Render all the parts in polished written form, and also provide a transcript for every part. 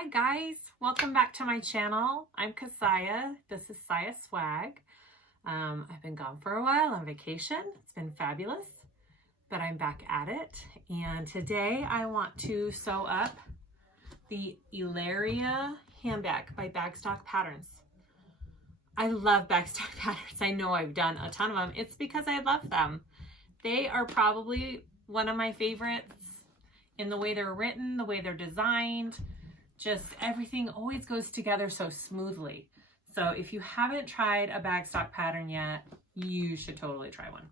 Hi guys, welcome back to my channel. I'm Kassiah. This is SiahSwag. I've been gone for a while on vacation. It's been fabulous, but I'm back at it. And today I want to sew up the Ilaria Handbag by Bagstock Patterns. I love Bagstock Patterns. I know I've done a ton of them. It's because I love them. They are probably one of my favorites in the way they're written, the way they're designed. Just everything always goes together so smoothly. So if you haven't tried a Bagstock pattern yet, you should totally try one.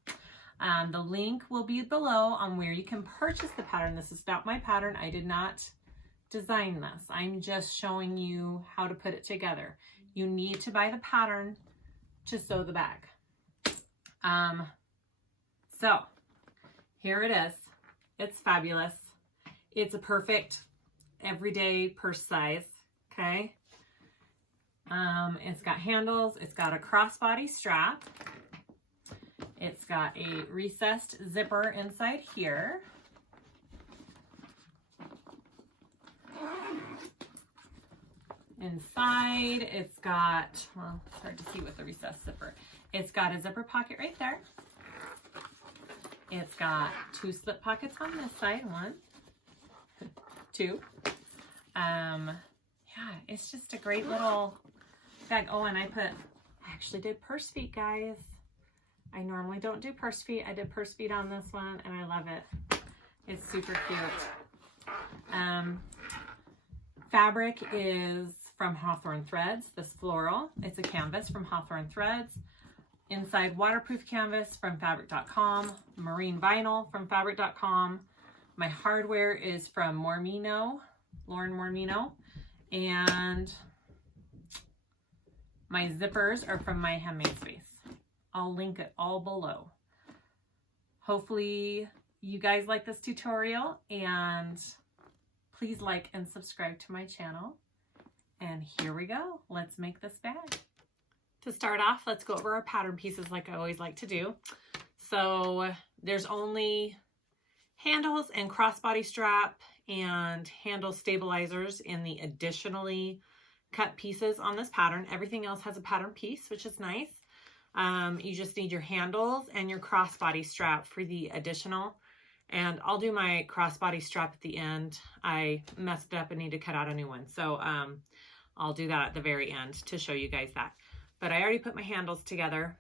The link will be below on where you can purchase the pattern. This is not my pattern. I did not design this. I'm just showing you how to put it together. You need to buy the pattern to sew the bag. So here it is. It's fabulous. It's a perfect everyday purse size, okay? It's got handles, it's got a crossbody strap, it's got a recessed zipper inside here. Inside, it's got, well, it's hard to see with the recessed zipper. It's got a zipper pocket right there. It's got two slip pockets on this side, one, two. Yeah, it's just a great little bag. Oh, and I actually did purse feet, guys. I normally don't do purse feet. I did purse feet on this one and I love it. It's super cute. Fabric is from Hawthorne Threads, this floral. It's a canvas from Hawthorne Threads. Inside waterproof canvas from fabric.com, marine vinyl from fabric.com. My hardware is from Lauren Mormino, and my zippers are from My Handmade Space. I'll link it all below. Hopefully you guys like this tutorial, and please like and subscribe to my channel. And here we go. Let's make this bag. To start off, let's go over our pattern pieces like I always like to do. So there's only handles and crossbody strap and handle stabilizers in the additionally cut pieces on this pattern. Everything else has a pattern piece, which is nice. You just need your handles and your crossbody strap for the additional. And I'll do my crossbody strap at the end. I messed it up and need to cut out a new one. So I'll do that at the very end to show you guys that. But I already put my handles together.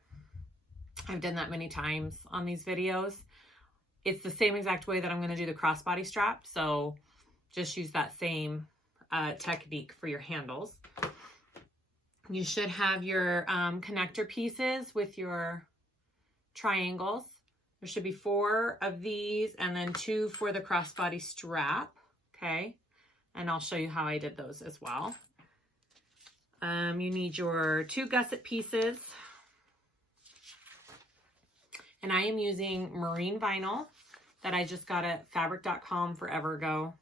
I've done that many times on these videos. It's the same exact way that I'm going to do the crossbody strap. So just use that same technique for your handles. You should have your connector pieces with your triangles. There should be 4 of these and then 2 for the crossbody strap. Okay. And I'll show you how I did those as well. You need your 2 gusset pieces. And I am using marine vinyl that I just got at fabric.com forever ago.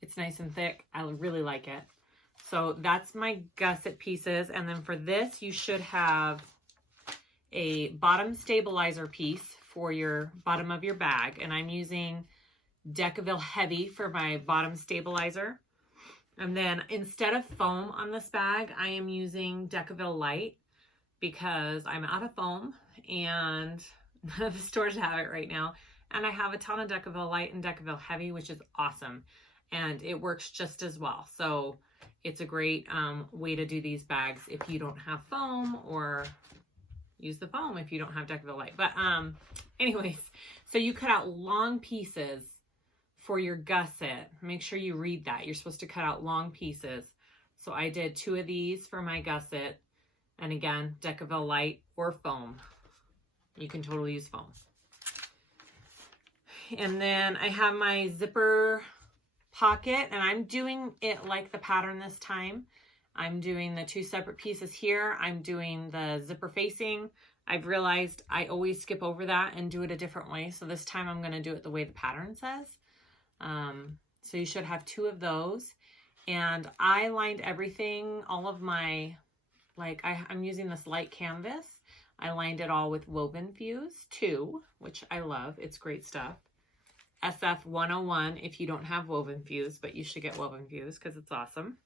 It's nice and thick. I really like it. So that's my gusset pieces. And then for this, you should have a bottom stabilizer piece for your bottom of your bag. And I'm using Decaville Heavy for my bottom stabilizer. And then instead of foam on this bag, I am using Decaville Light because I'm out of foam and the stores have it right now. And I have a ton of Decaville Light and Decaville Heavy, which is awesome. And it works just as well. So it's a great way to do these bags if you don't have foam, or use the foam if you don't have Decaville Light. But anyways, so you cut out long pieces for your gusset. Make sure you read that. You're supposed to cut out long pieces. So I did 2 of these for my gusset. And again, Decaville Light or foam. You can totally use foam. And then I have my zipper pocket, and I'm doing it like the pattern this time. I'm doing the 2 separate pieces here. I'm doing the zipper facing. I've realized I always skip over that and do it a different way. So this time I'm going to do it the way the pattern says. So you should have 2 of those. And I lined everything, all of my, I'm using this light canvas. I lined it all with Woven Fuse 2, which I love. It's great stuff. SF101 if you don't have woven fuse, but you should get woven fuse because it's awesome.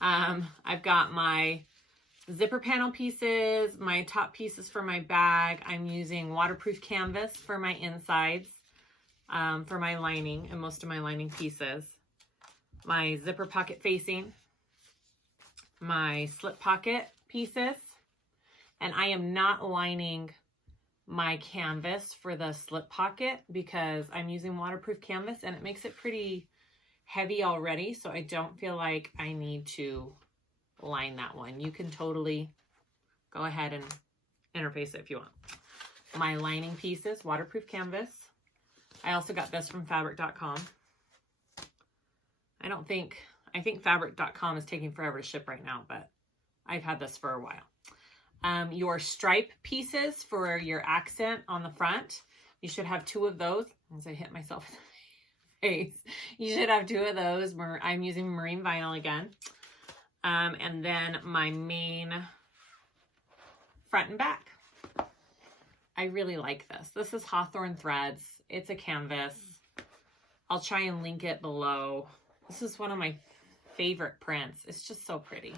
I've got my zipper panel pieces, my top pieces for my bag. I'm using waterproof canvas for my insides, for my lining and most of my lining pieces. My zipper pocket facing, my slip pocket pieces, and I am not lining my canvas for the slip pocket because I'm using waterproof canvas and it makes it pretty heavy already, so I don't feel like I need to line that one. You can totally go ahead and interface it if you want. My lining pieces, waterproof canvas. I also got this from fabric.com. I think fabric.com is taking forever to ship right now, but I've had this for a while. Your stripe pieces for your accent on the front. You should have 2 of those. As I hit myself in the face. You should have 2 of those. I'm using marine vinyl again. And then my main front and back. I really like this. This is Hawthorne Threads. It's a canvas. I'll try and link it below. This is one of my favorite prints. It's just so pretty.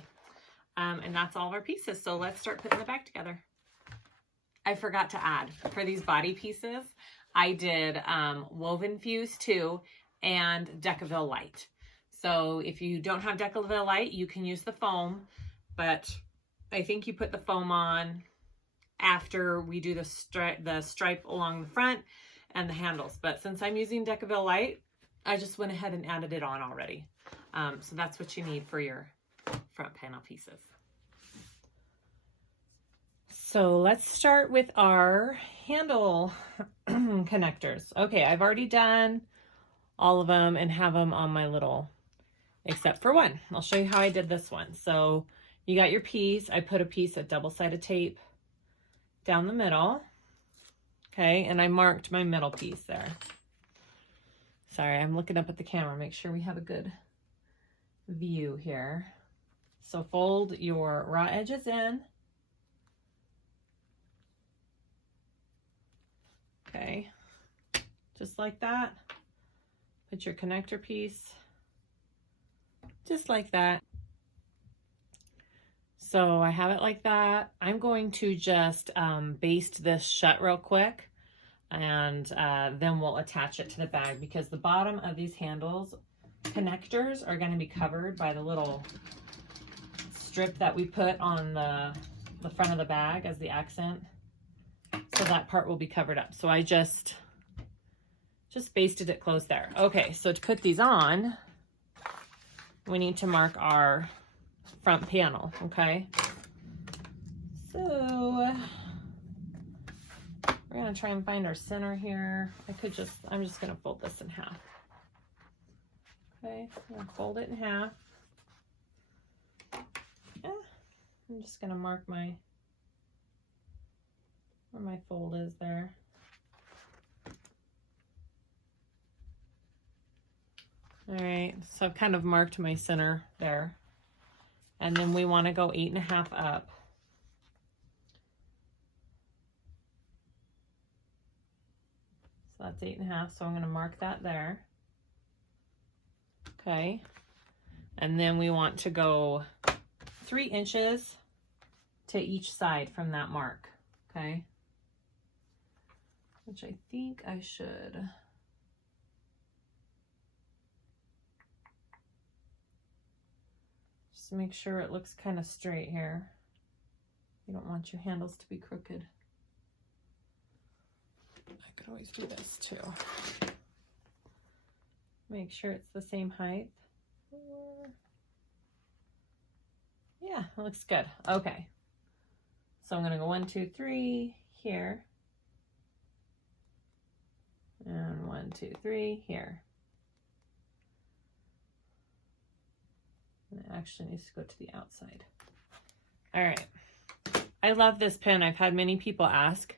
And that's all of our pieces. So let's start putting the bag together. I forgot to add, for these body pieces, I did woven fuse too and Decaville Light. So if you don't have Decaville Light, you can use the foam, but I think you put the foam on after we do the stripe along the front and the handles. But since I'm using Decaville Light, I just went ahead and added it on already. So that's what you need for your front panel pieces. So let's start with our handle connectors. Okay, I've already done all of them and have them on my little, except for one. I'll show you how I did this one. So you got your piece. I put a piece of double-sided tape down the middle. Okay, and I marked my middle piece there. Sorry, I'm looking up at the camera. Make sure we have a good view here. So fold your raw edges in. Okay, just like that. Put your connector piece just like that. So I have it like that. I'm going to just baste this shut real quick, and then we'll attach it to the bag because the bottom of these handles connectors are going to be covered by the little strip that we put on the front of the bag as the accent. So that part will be covered up. So I just basted it close there. Okay, so to put these on, we need to mark our front panel, okay? So we're gonna try and find our center here. I'm just gonna fold this in half. Okay, I'm gonna fold it in half. Yeah, I'm just gonna mark where my fold is there. All right, so I've kind of marked my center there. And then we want to go 8.5 up. So that's 8.5, so I'm going to mark that there. Okay, and then we want to go 3 inches to each side from that mark, okay? Which I think I should. Just make sure it looks kind of straight here. You don't want your handles to be crooked. I could always do this too. Make sure it's the same height. Yeah, it looks good. Okay. So I'm going to go 1, 2, 3 here. And 1, 2, 3 here. And it actually needs to go to the outside. All right. I love this pen. I've had many people ask.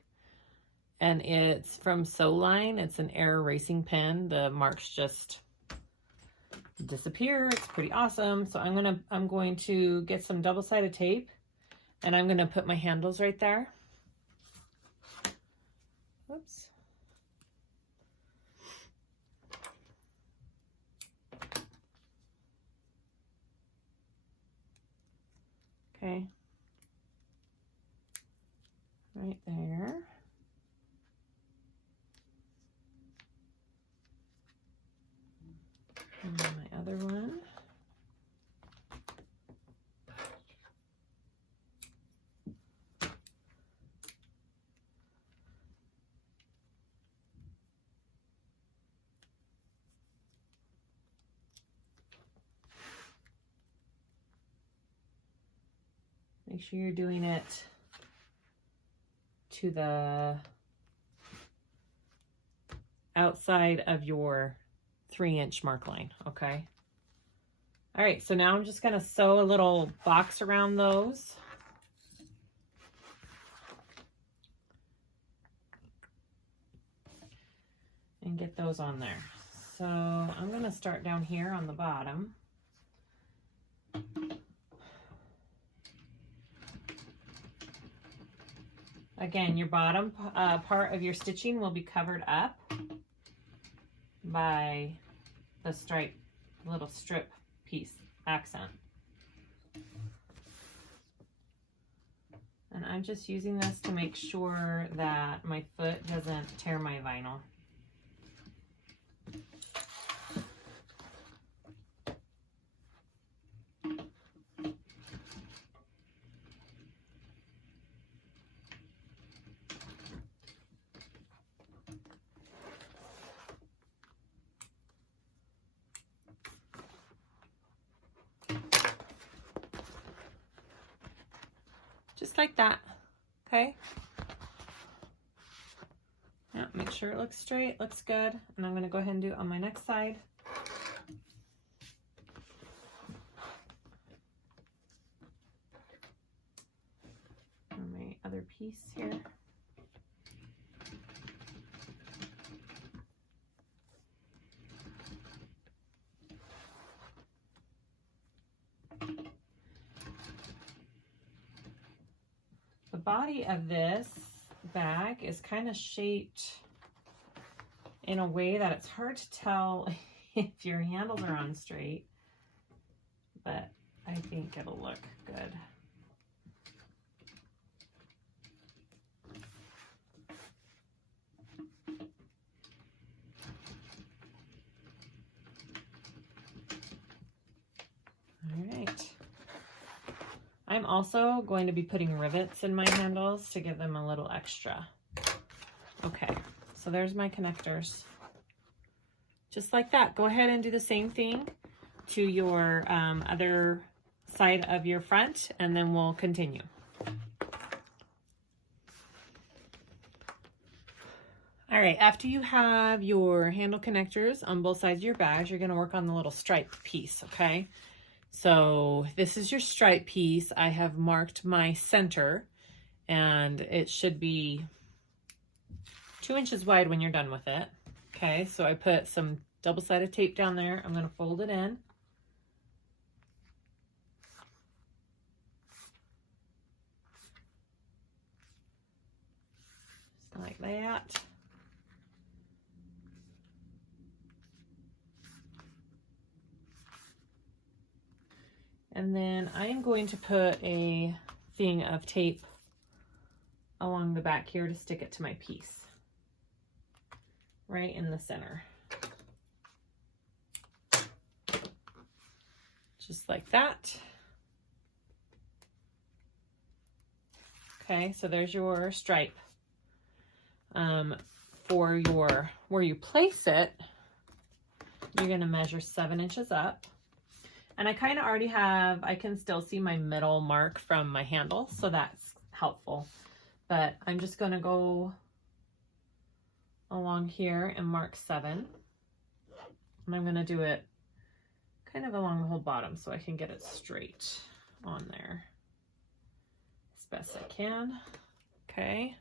And it's from Soline. It's an air erasing pen. The marks just disappear. It's pretty awesome. So I'm going to get some double-sided tape, and I'm going to put my handles right there. Whoops. Make sure you're doing it to the outside of your 3-inch mark line, okay? All right, so now I'm just gonna sew a little box around those. And get those on there. So I'm gonna start down here on the bottom. Again, your bottom part of your stitching will be covered up by the stripe, little strip piece accent. And I'm just using this to make sure that my foot doesn't tear my vinyl. Just like that, okay? Yeah, make sure it looks straight, looks good. And I'm gonna go ahead and do it on my next side. On my other piece here. The body of this bag is kind of shaped in a way that it's hard to tell if your handles are on straight, but I think it'll look good. All right. I'm also going to be putting rivets in my handles to give them a little extra. Okay, so there's my connectors. Just like that. Go ahead and do the same thing to your other side of your front, and then we'll continue. All right, after you have your handle connectors on both sides of your bags, you're going to work on the little stripe piece, okay? So this is your stripe piece. I have marked my center, and it should be 2 inches wide when you're done with it. Okay, so I put some double-sided tape down there. I'm going to fold it in. Just like that. And then I am going to put a thing of tape along the back here to stick it to my piece, right in the center. Just like that. Okay, so there's your stripe. For your, where you place it, you're gonna measure 7 inches up. And I kind of already have, I can still see my middle mark from my handle, so that's helpful. But I'm just gonna go along here and mark 7. And I'm gonna do it kind of along the whole bottom so I can get it straight on there as best I can. Okay.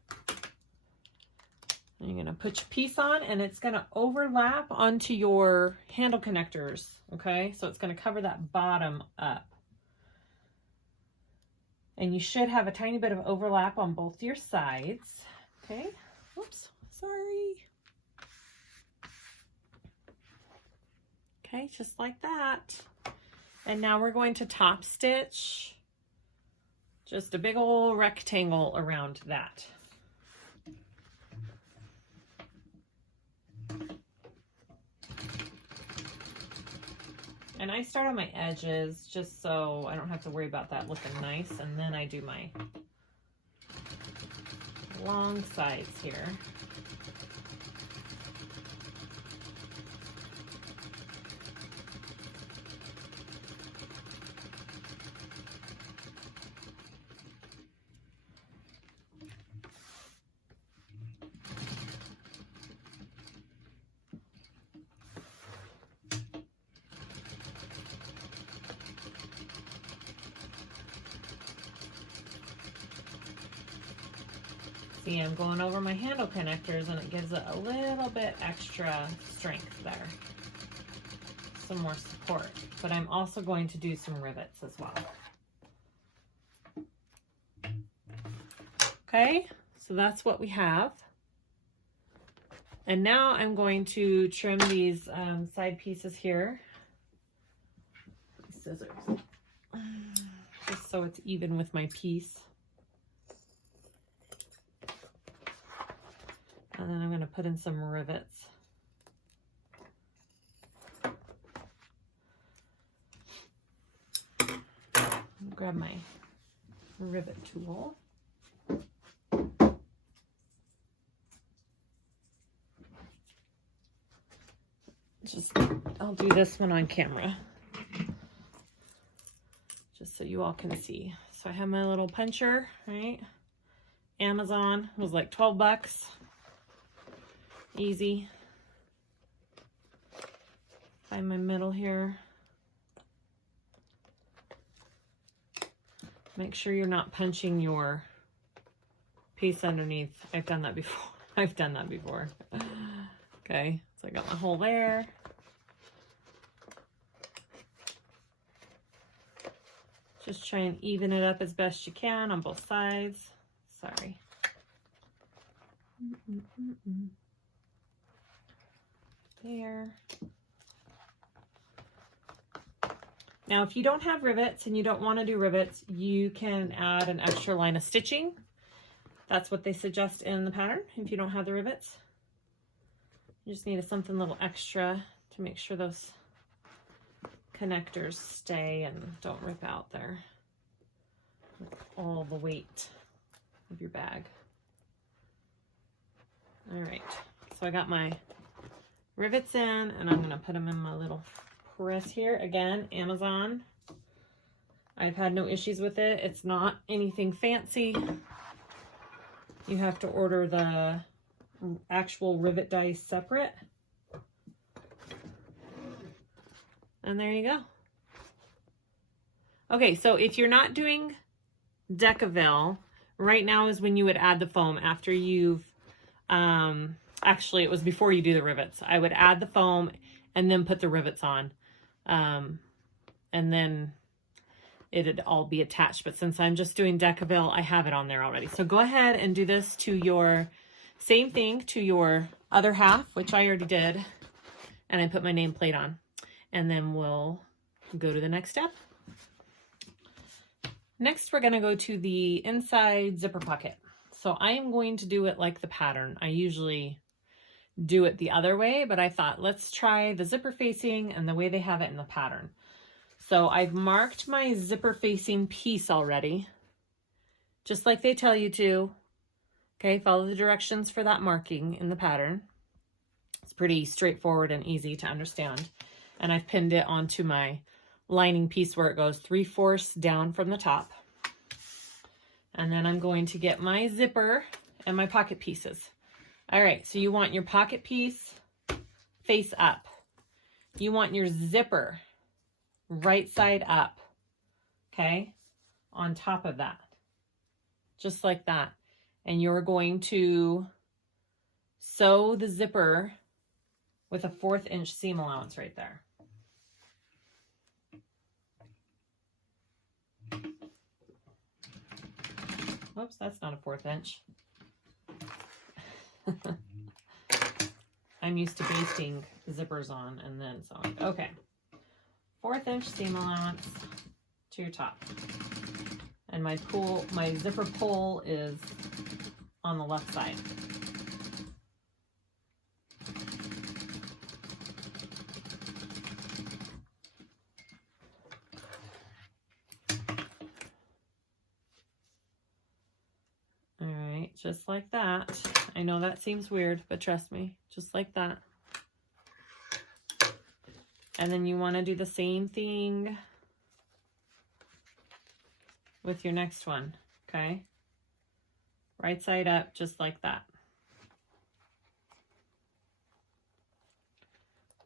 And you're gonna put your piece on, and it's gonna overlap onto your handle connectors, okay? So it's gonna cover that bottom up. And you should have a tiny bit of overlap on both your sides, okay? Oops, sorry. Okay, just like that. And now we're going to top stitch just a big old rectangle around that. And I start on my edges just so I don't have to worry about that looking nice. And then I do my long sides here. see I'm going over my handle connectors, and it gives it a little bit extra strength there. Some more support. But I'm also going to do some rivets as well. Okay, so that's what we have. And now I'm going to trim these side pieces here. Scissors. Just so it's even with my piece. And then I'm going to put in some rivets. Grab my rivet tool. I'll do this one on camera, just so you all can see. So I have my little puncher, right? Amazon was like 12 bucks. Easy. Find my middle here. Make sure you're not punching your piece underneath. I've done that before. Okay, so I got my hole there. Just try and even it up as best you can on both sides. Sorry. There. Now, if you don't have rivets and you don't want to do rivets, you can add an extra line of stitching. That's what they suggest in the pattern if you don't have the rivets. You just need something a little extra to make sure those connectors stay and don't rip out there with all the weight of your bag. All right, so I got my rivets in, and I'm gonna put them in my little press here. Again, Amazon. I've had no issues with it. It's not anything fancy. You have to order the actual rivet dies separate. And there you go. Okay, so if you're not doing Decaville, right now is when you would add the foam after you've, actually it was before you do the rivets. I would add the foam and then put the rivets on. And then it'd all be attached. But since I'm just doing Decaville, I have it on there already. So go ahead and do this to your, same thing to your other half, which I already did. And I put my nameplate on. And then we'll go to the next step. Next, we're gonna go to the inside zipper pocket. So I am going to do it like the pattern. I usually do it the other way, but I thought let's try the zipper facing and the way they have it in the pattern. So I've marked my zipper facing piece already, just like they tell you to. Okay, follow the directions for that marking in the pattern. It's pretty straightforward and easy to understand. And I've pinned it onto my lining piece where it goes 3/4 down from the top. And then I'm going to get my zipper and my pocket pieces. All right, so you want your pocket piece face up. You want your zipper right side up, okay, on top of that, just like that. And you're going to sew the zipper with a 1/4 inch seam allowance right there. Whoops, that's not a 1/4 inch. I'm used to basting zippers on and then sewing. Okay, 1/4 inch seam allowance to your top. And my zipper pull is on the left side. All right, just like that. I know that seems weird, but trust me, just like that. And then you want to do the same thing with your next one, okay? Right side up, just like that.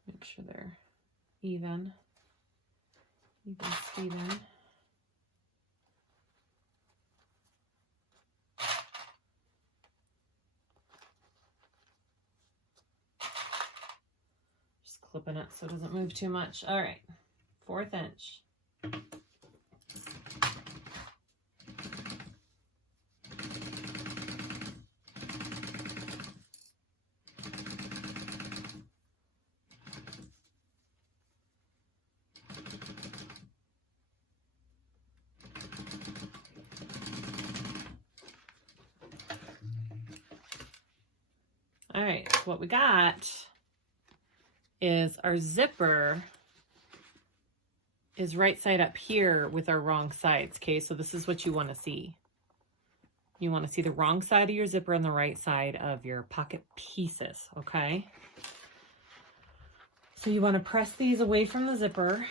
Make sure they're even Steven. clipping it so it doesn't move too much. All right, 1/4 inch. All right, so what we got is our zipper is right side up here with our wrong sides, okay? So this is what you want to see. You want to see the wrong side of your zipper and the right side of your pocket pieces, okay? So you want to press these away from the zipper.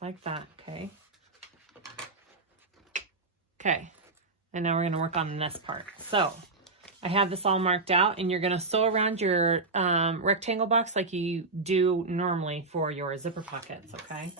Like that, okay? Okay, and now we're gonna work on this part. So I have this all marked out, and you're gonna sew around your rectangle box like you do normally for your zipper pockets, okay?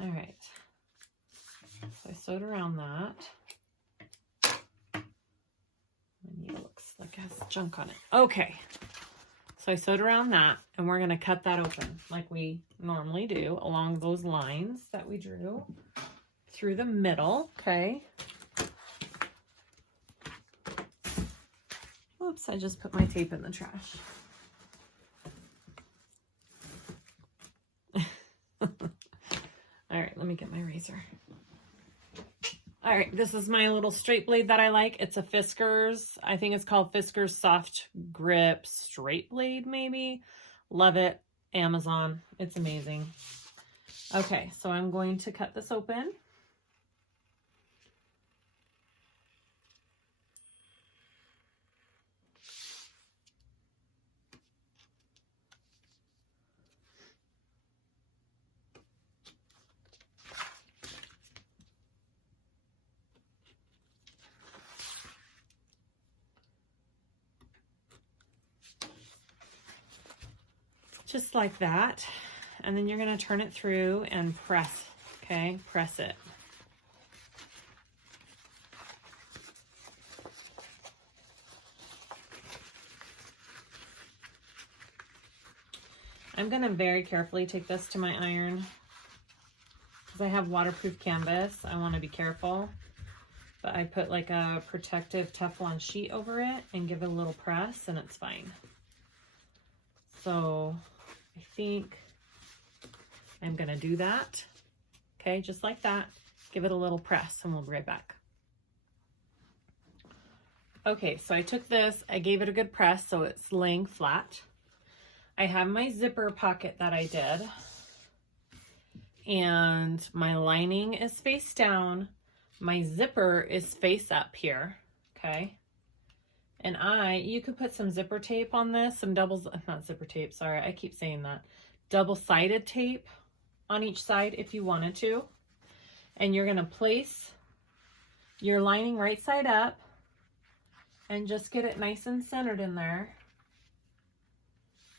All right, so I sewed around that. And it looks like it has junk on it. Okay, so I sewed around that, and we're gonna cut that open like we normally do along those lines that we drew through the middle, okay? Oops, I just put my tape in the trash. All right, let me get my razor. All right, this is my little straight blade that I like. It's a Fiskars. I think it's called Fiskars Soft Grip Straight Blade, maybe. Love it. Amazon. It's amazing. Okay, so I'm going to cut this open. Just like that. And then you're going to turn it through and press, okay? Press it. I'm going to very carefully take this to my iron because I have waterproof canvas. I want to be careful. But I put like a protective Teflon sheet over it and give it a little press and it's fine. So I think I'm gonna do that. Okay, just like that. Give it a little press and we'll be right back. Okay, so I took this, I gave it a good press so it's laying flat. I have my zipper pocket that I did. And my lining is face down. My zipper is face up here, okay? And you could put some zipper tape on this, not zipper tape, sorry, I keep saying that. Double-sided tape on each side if you wanted to. And you're gonna place your lining right side up and just get it nice and centered in there.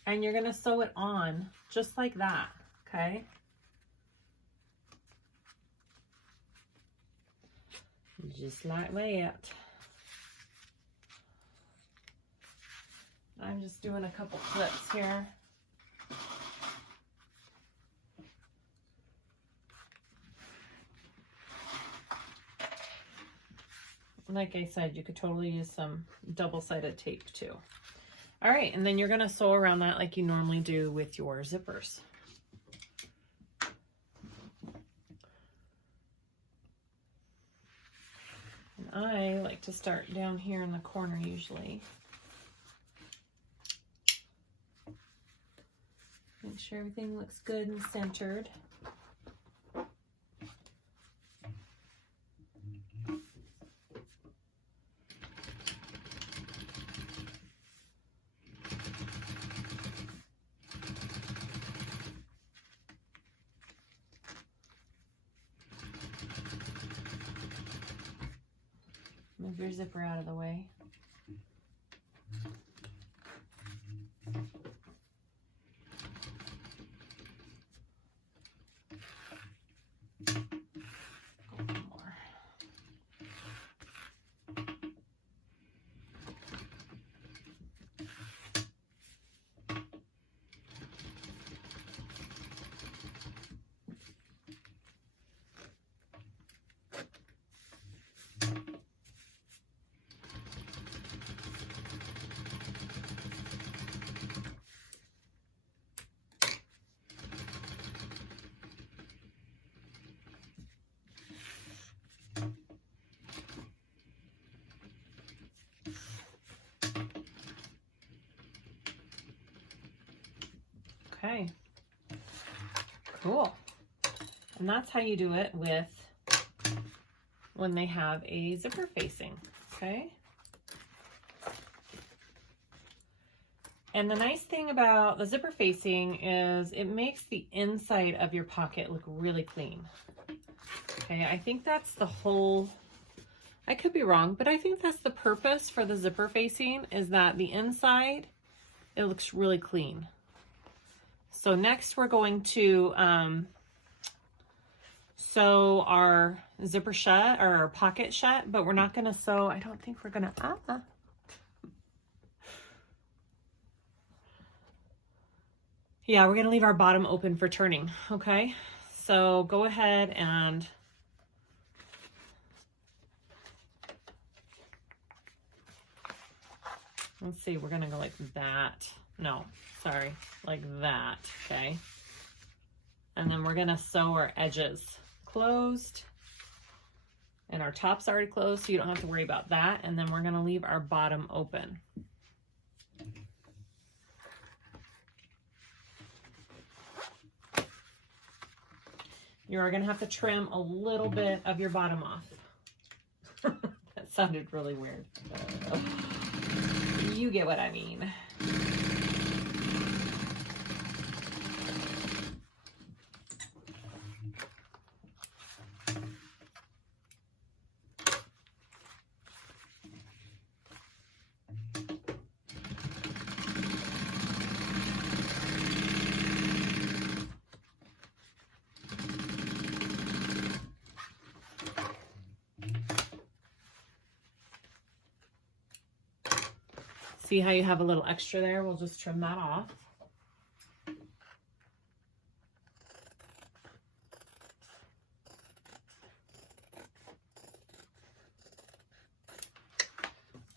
And you're gonna sew it on just like that, okay? Just like that. I'm just doing a couple clips here. Like I said, you could totally use some double-sided tape too. All right, and then you're gonna sew around that like you normally do with your zippers. And I like to start down here in the corner usually. Make sure everything looks good and centered. Move your zipper out of the way. Okay, cool. And that's how you do it with when they have a zipper facing, okay? And the nice thing about the zipper facing is it makes the inside of your pocket look really clean. Okay, I think that's the whole, I could be wrong, but I think that's the purpose for the zipper facing, is that the inside, it looks really clean. So next we're going to sew our zipper shut, or our pocket shut, but we're not going to sew, I don't think we're going to, yeah, we're going to leave our bottom open for turning, okay? So go ahead and let's see, we're going to go like that. No, sorry, like that, okay? And then we're gonna sew our edges closed, and our top's already closed, so you don't have to worry about that. And then we're gonna leave our bottom open. You are gonna have to trim a little bit of your bottom off. That sounded really weird. You get what I mean. See how you have a little extra there? We'll just trim that off.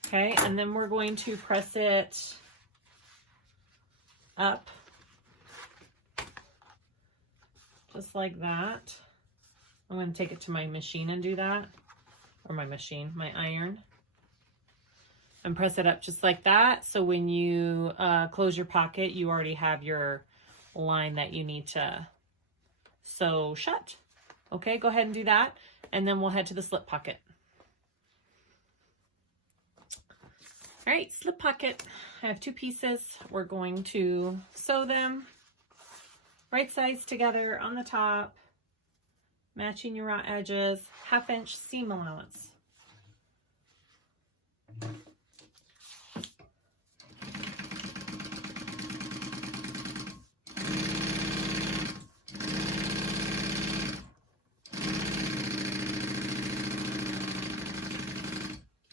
Okay, and then we're going to press it up just like that. I'm going to take it to my machine and do that, or my iron. And press it up just like that. So when you close your pocket, you already have your line that you need to sew shut. Okay, go ahead and do that. And then we'll head to the slip pocket. All right, slip pocket. I have two pieces. We're going to sew them right sides together on the top, matching your raw edges, 1/2 inch seam allowance.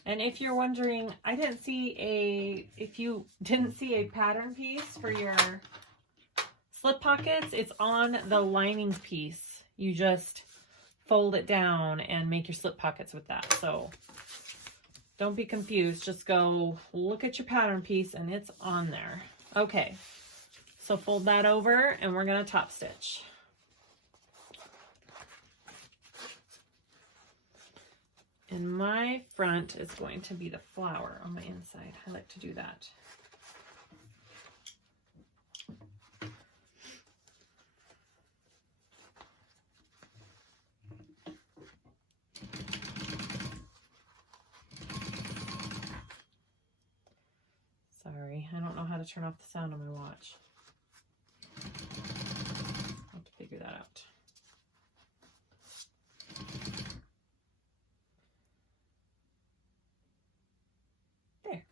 And if you're wondering, if you didn't see a pattern piece for your slip pockets, it's on the lining piece. You just fold it down and make your slip pockets with that. So Don't be confused. Just go look at your pattern piece and it's on there. Okay, so fold that over and we're gonna top stitch. And my front is going to be the flower on my inside. I like to do that. Sorry, I don't know how to turn off the sound on my watch. I'll have to figure that out. There.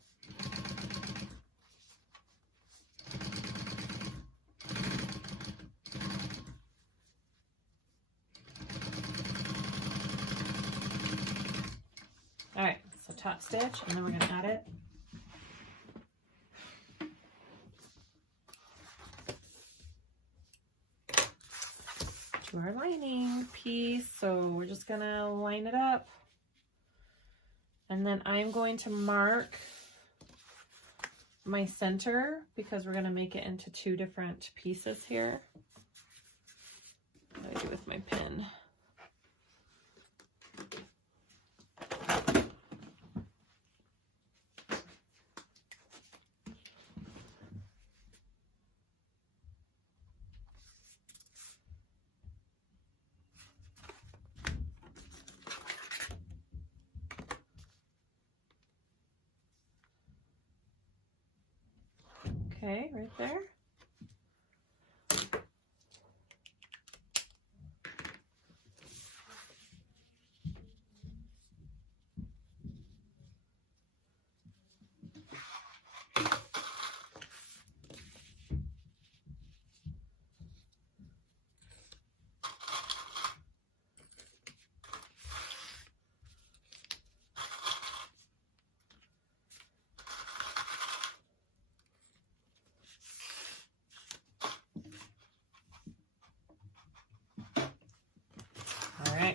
All right, so top stitch, and then we're going to add it. To our lining piece. So we're just gonna line it up, and then I'm going to mark my center because we're gonna make it into two different pieces here. What do I do with my pin? Okay, right there.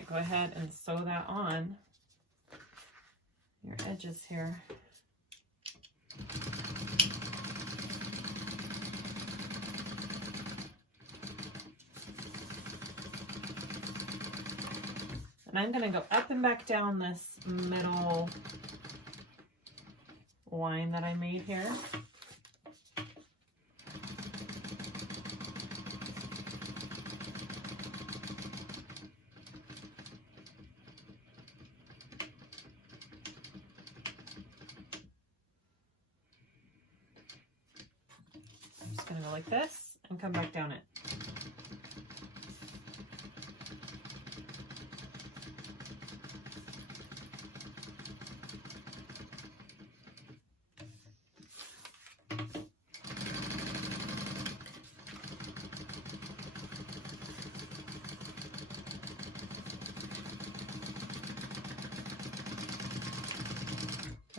Go ahead and sew that on your edges here. And I'm going to go up and back down this middle line that I made here. Gonna go like this and come back down it.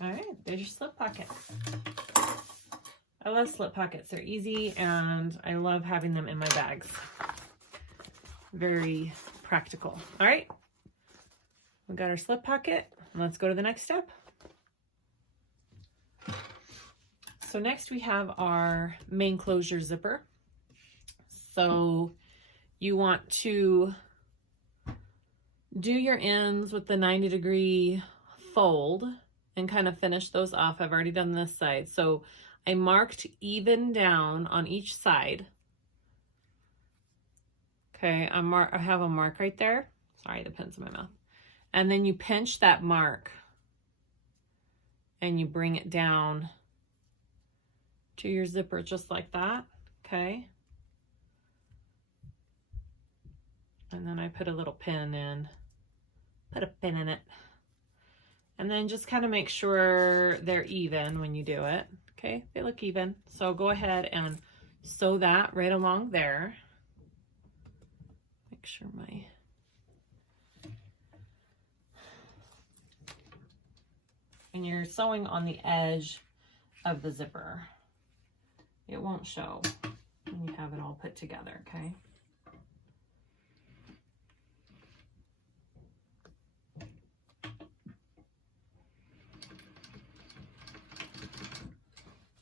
All right, there's your slip pocket. I love slip pockets. They're easy and I love having them in my bags. Very practical. All right, we got our slip pocket. Let's go to the next step. So next we have our main closure zipper. So you want to do your ends with the 90-degree fold and kind of finish those off. I've already done this side. So I marked even down on each side. Okay, I have a mark right there. Sorry, the pen's in my mouth. And then you pinch that mark and you bring it down to your zipper just like that, okay? And then I put a little pin in, put a pin in it. And then just kind of make sure they're even when you do it. Okay, they look even. So go ahead and sew that right along there. Make sure my and you're sewing on the edge of the zipper. It won't show when you have it all put together, okay?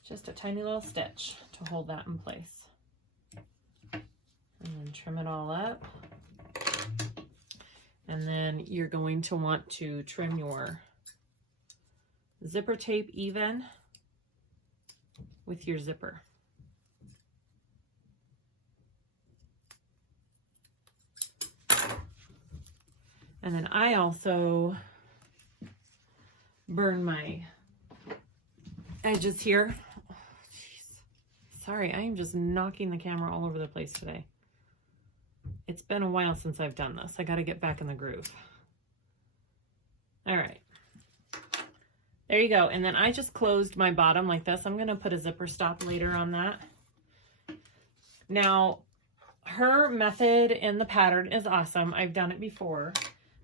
just a tiny little stitch to hold that in place. And then trim it all up. And then you're going to want to trim your zipper tape even with your zipper. And then I also burn my edges here. Oh, jeez. Sorry, I am just knocking the camera all over the place today. It's been a while since I've done this. I got to get back in the groove. All right. There you go. And then I just closed my bottom like this. I'm going to put a zipper stop later on that. Now, her method in the pattern is awesome. I've done it before.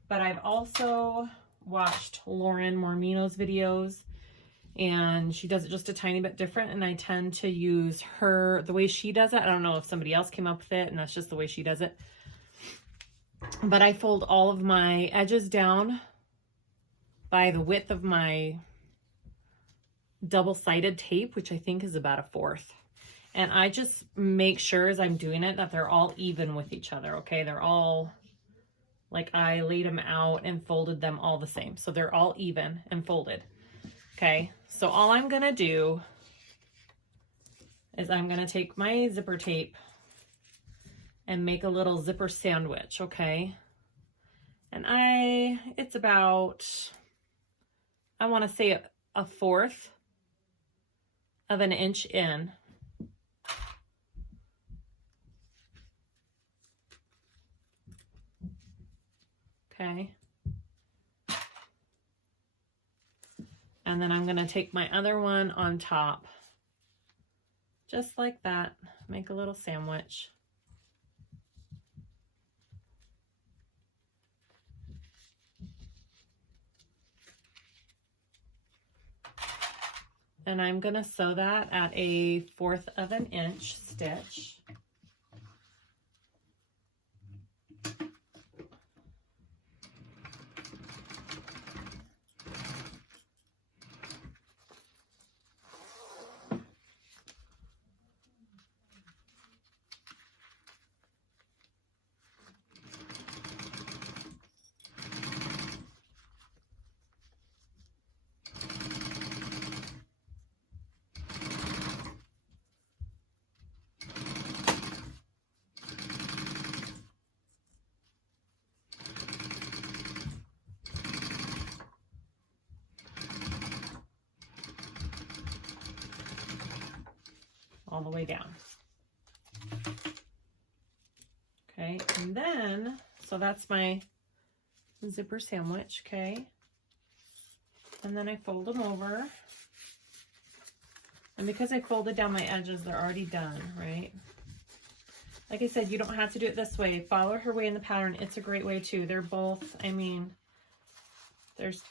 But I've also watched Lauren Mormino's videos, and she does it just a tiny bit different, and I tend to use the way she does it. I don't know if somebody else came up with it, and that's just the way she does it. But I fold all of my edges down by the width of my double-sided tape, which I think is about 1/4. And I just make sure as I'm doing it that they're all even with each other, okay? They're all... like I laid them out and folded them all the same. So they're all even and folded. Okay, so all I'm gonna do is I'm gonna take my zipper tape and make a little zipper sandwich, okay? And it's about, I wanna say 1/4 of an inch in. Okay. And then I'm going to take my other one on top, just like that, make a little sandwich. And I'm going to sew that at a 1/4 of an inch stitch. All the way down. Okay, and then, so that's my zipper sandwich, okay? And then I fold them over. And because I folded down my edges, they're already done, right? Like I said, you don't have to do it this way. Follow her way in the pattern. It's a great way too. They're both, I mean, there's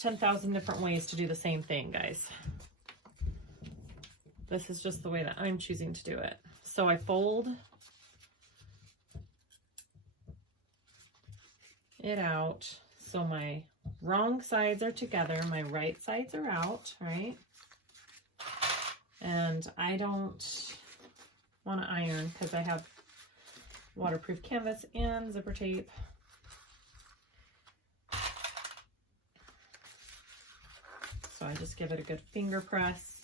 10,000 different ways to do the same thing, guys. This is just the way that I'm choosing to do it. So I fold it out so my wrong sides are together, my right sides are out, right? And I don't want to iron because I have waterproof canvas and zipper tape. So I just give it a good finger press.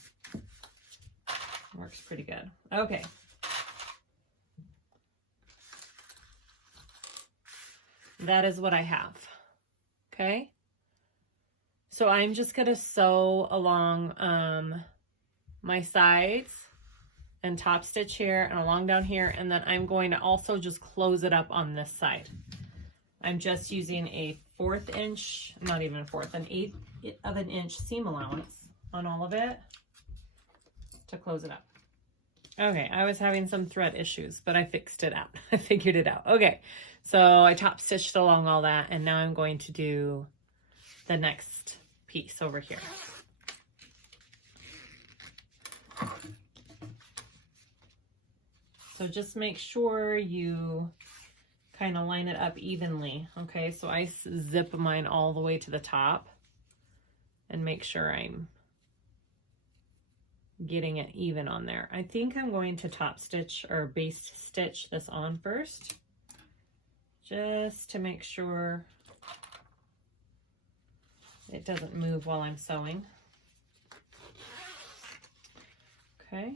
Works pretty good. Okay. That is what I have. Okay. So I'm just going to sew along my sides and top stitch here and along down here. And then I'm going to also just close it up on this side. I'm just using a 1/4 inch, not even a 1/4, an 1/8 of an inch seam allowance on all of it to close it up. Okay, I was having some thread issues, but I fixed it out. I figured it out. Okay, so I top stitched along all that, and now I'm going to do the next piece over here. So just make sure you kind of line it up evenly. Okay, so I zip mine all the way to the top and make sure I'm getting it even on there. I think I'm going to top stitch or base stitch this on first, just to make sure it doesn't move while I'm sewing. Okay.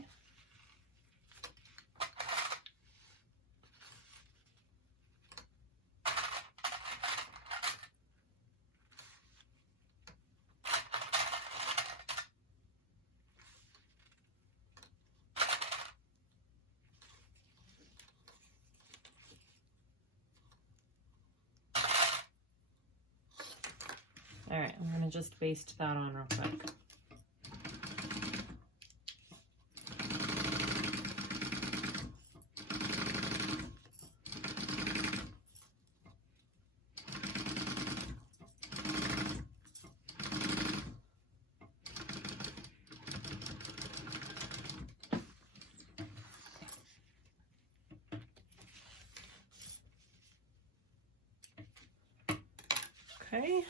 All right, I'm going to just baste that on real quick. Okay.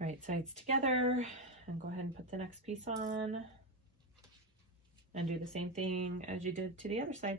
Right sides together, and go ahead and put the next piece on and do the same thing as you did to the other side.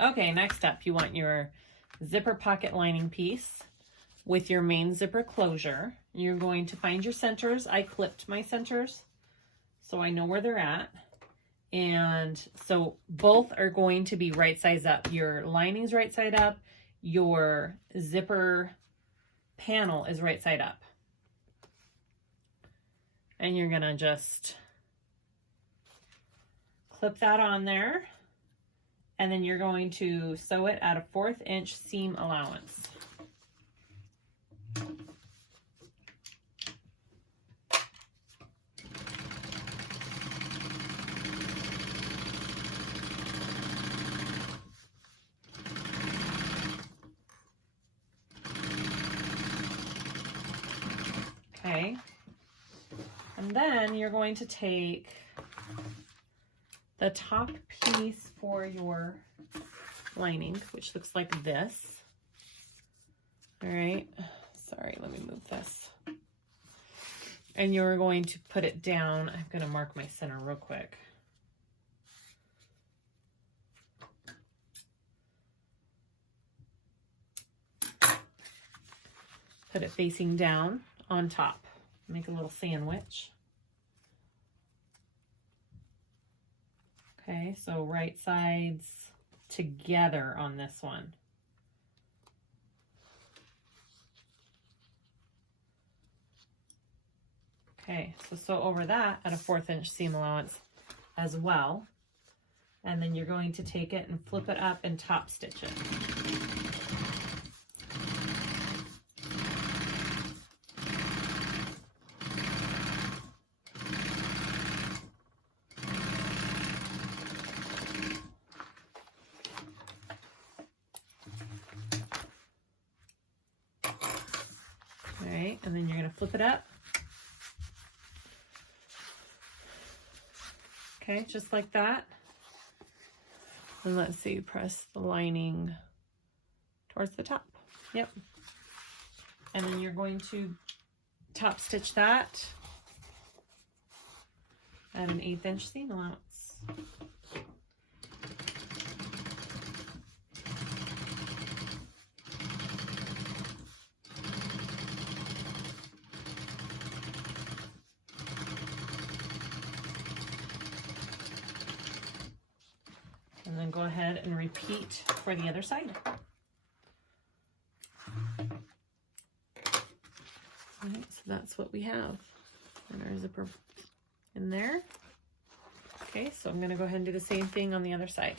Okay, next up, you want your zipper pocket lining piece with your main zipper closure. You're going to find your centers. I clipped my centers, so I know where they're at. And so both are going to be right sides up. Your lining's right side up. Your zipper panel is right side up. And you're gonna just clip that on there. And then you're going to sew it at a 1/4 inch seam allowance. And then you're going to take the top piece for your lining, which looks like this. All right, sorry, let me move this. And you're going to put it down. I'm going to mark my center real quick. Put it facing down on top. Make a little sandwich. Okay, so right sides together on this one. Okay, so sew over that at a 1/4 inch seam allowance as well. And then you're going to take it and flip it up and top stitch it. All right, and then you're going to flip it up. Okay, just like that. And let's see, press the lining towards the top. Yep. And then you're going to top stitch that at an 1/8 inch seam allowance. And then go ahead and repeat for the other side. All right, so that's what we have. And our zipper in there. Okay, so I'm going to go ahead and do the same thing on the other side.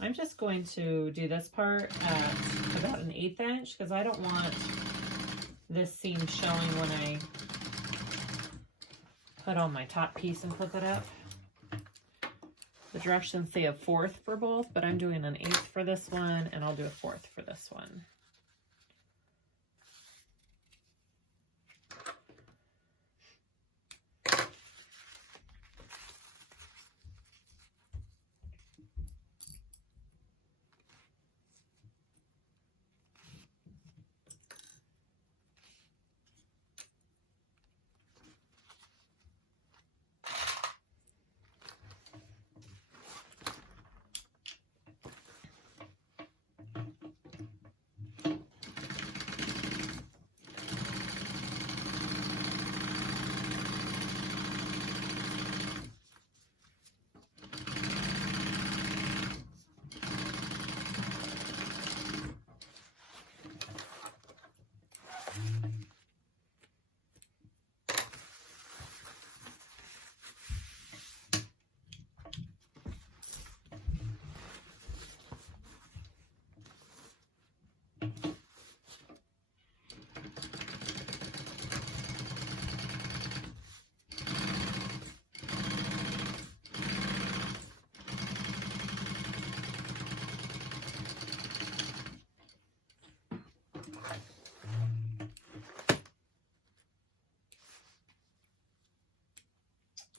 I'm just going to do this part at about an 1/8 inch because I don't want this seam showing when I put on my top piece and flip it up. The directions say a 1/4 for both, but I'm doing an 1/8 for this one, and I'll do a 1/4 for this one.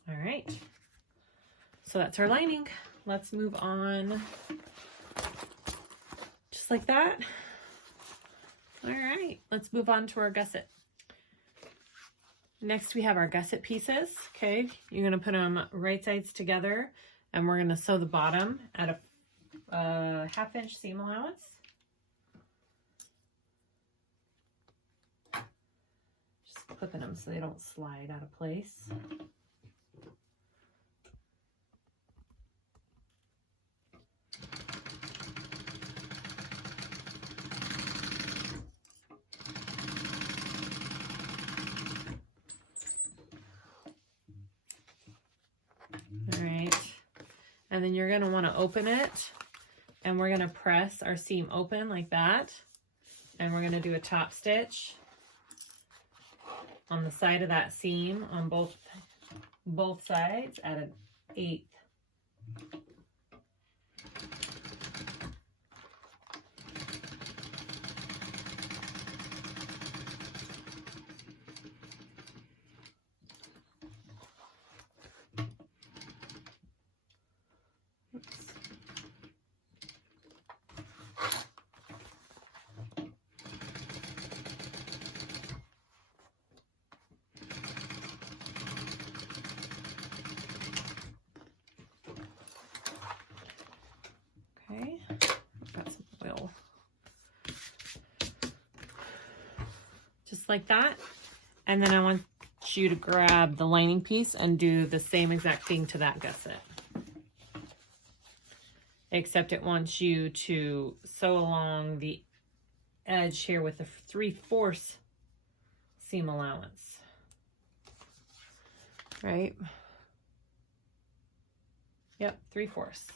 All right, so that's our lining. Let's move on, just like that. All right, let's move on to our gusset. Next, we have our gusset pieces. Okay, you're gonna put them right sides together, and we're gonna sew the bottom at a 1/2 inch seam allowance. Just clipping them so they don't slide out of place. And then you're gonna wanna open it, and we're gonna press our seam open like that. And we're gonna do a top stitch on the side of that seam on both sides at an 1/8. Okay, got some oil. Just like that. And then I want you to grab the lining piece and do the same exact thing to that gusset. Except it wants you to sew along the edge here with a 3/4 seam allowance. Right? Yep, 3/4.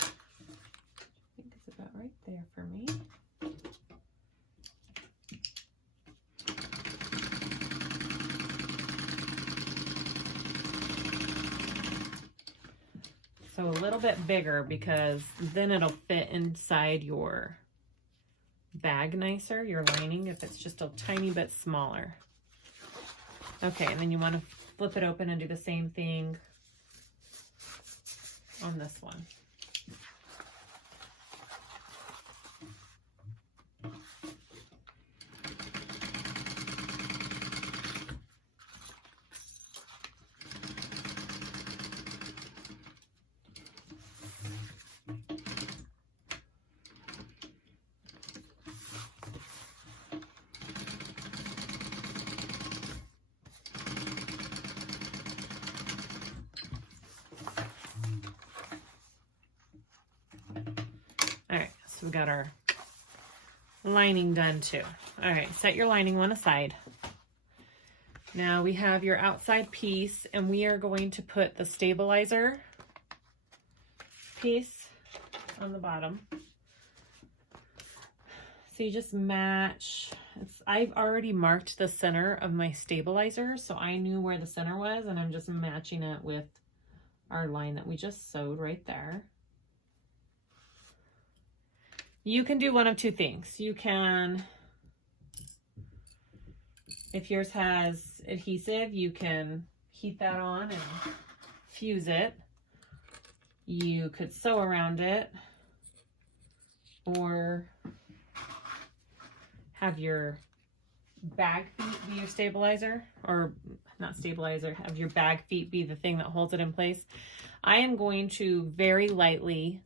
I think it's about right there for me. So a little bit bigger because then it'll fit inside your bag nicer, your lining, if it's just a tiny bit smaller. Okay, and then you want to flip it open and do the same thing on this one. So we got our lining done too. All right, set your lining one aside. Now we have your outside piece, and we are going to put the stabilizer piece on the bottom. So you just match. I've already marked the center of my stabilizer, so I knew where the center was, and I'm just matching it with our line that we just sewed right there. You can do one of two things. You can, if yours has adhesive, you can heat that on and fuse it. You could sew around it, or have your bag feet be your stabilizer, or not stabilizer, have your bag feet be the thing that holds it in place. I am going to very lightly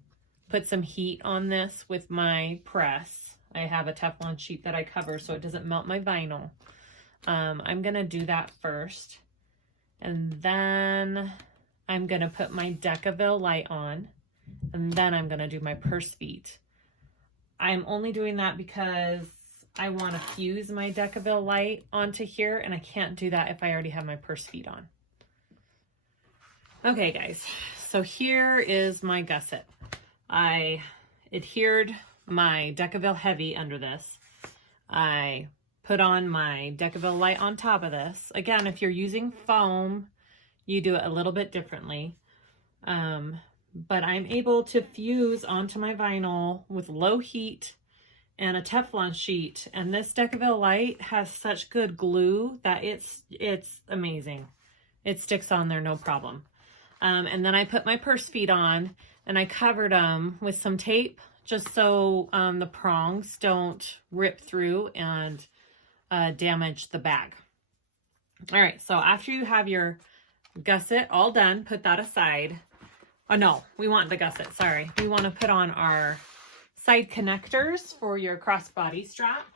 put some heat on this with my press. I have a Teflon sheet that I cover so it doesn't melt my vinyl. I'm gonna do that first, and then I'm gonna put my Decaville light on, and then I'm gonna do my purse feet. I'm only doing that because I want to fuse my Decaville light onto here, and I can't do that if I already have my purse feet on. Okay guys, so here is my gusset. I adhered my Decaville heavy under this. I put on my Decaville light on top of this. Again, if you're using foam, you do it a little bit differently. But I'm able to fuse onto my vinyl with low heat and a Teflon sheet. And this Decaville light has such good glue that it's amazing. It sticks on there no problem. And then I put my purse feet on, and I covered them with some tape just so the prongs don't rip through and damage the bag. All right, so after you have your gusset all done, put that aside. Oh no, we want the gusset, sorry. We want to put on our side connectors for your crossbody strap,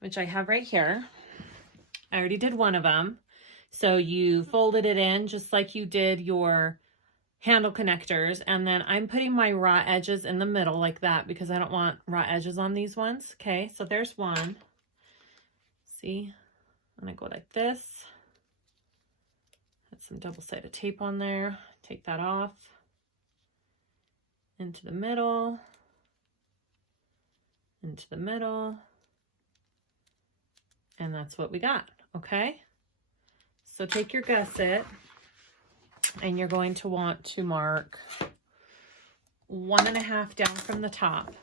which I have right here. I already did one of them. So you folded it in just like you did your handle connectors, and then I'm putting my raw edges in the middle like that because I don't want raw edges on these ones. Okay, so there's one. See, I'm gonna go like this. Put some double-sided tape on there. Take that off, into the middle, into the middle, and that's what we got, okay? So take your gusset, and you're going to want to mark 1.5 down from the top,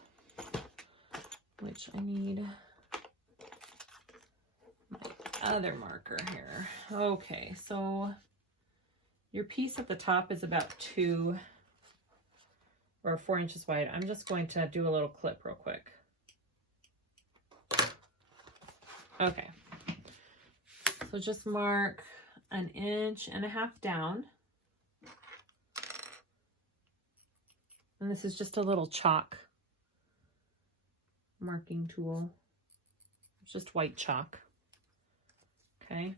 which I need my other marker here. Okay, so your piece at the top is about 2 or 4 inches wide. I'm just going to do a little clip real quick. Okay, so just mark 1.5 inches down. And this is just a little chalk marking tool. It's just white chalk. Okay.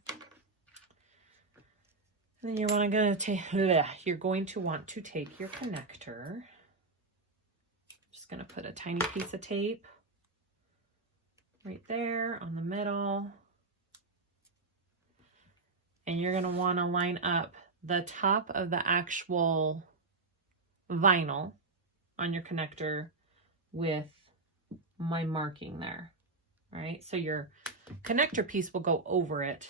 And then you're going to want to take your connector. Just going to put a tiny piece of tape right there on the middle. And you're going to want to line up the top of the actual vinyl on your connector with my marking there. All right, so your connector piece will go over it,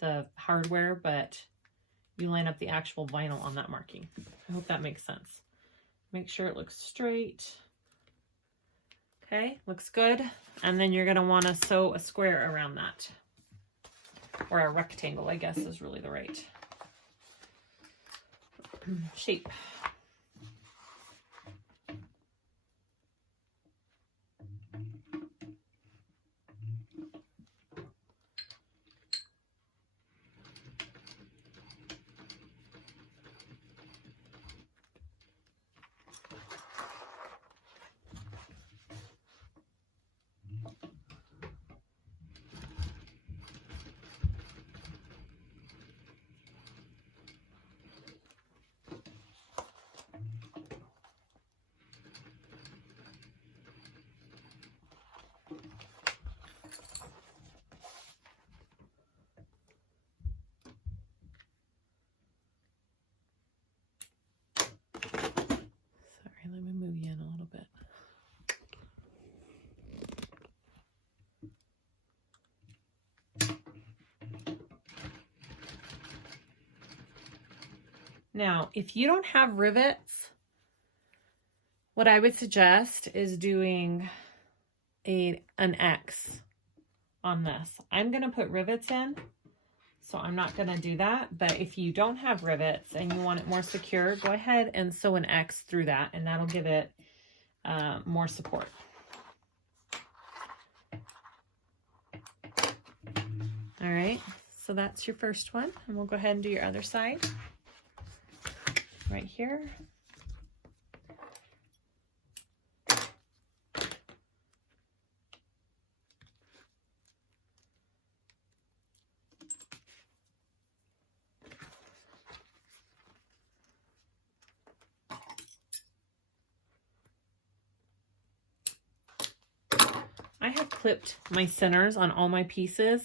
the hardware, but you line up the actual vinyl on that marking. I hope that makes sense. Make sure it looks straight. Okay, looks good. And then you're gonna wanna sew a square around that. Or a rectangle, I guess, is really the right shape. Let me move you in a little bit. Now, if you don't have rivets, what I would suggest is doing an X on this. I'm going to put rivets in, so I'm not going to do that. But if you don't have rivets and you want it more secure, go ahead and sew an X through that, and that'll give it more support. All right, so that's your first one, and we'll go ahead and do your other side right here. I have clipped my centers on all my pieces,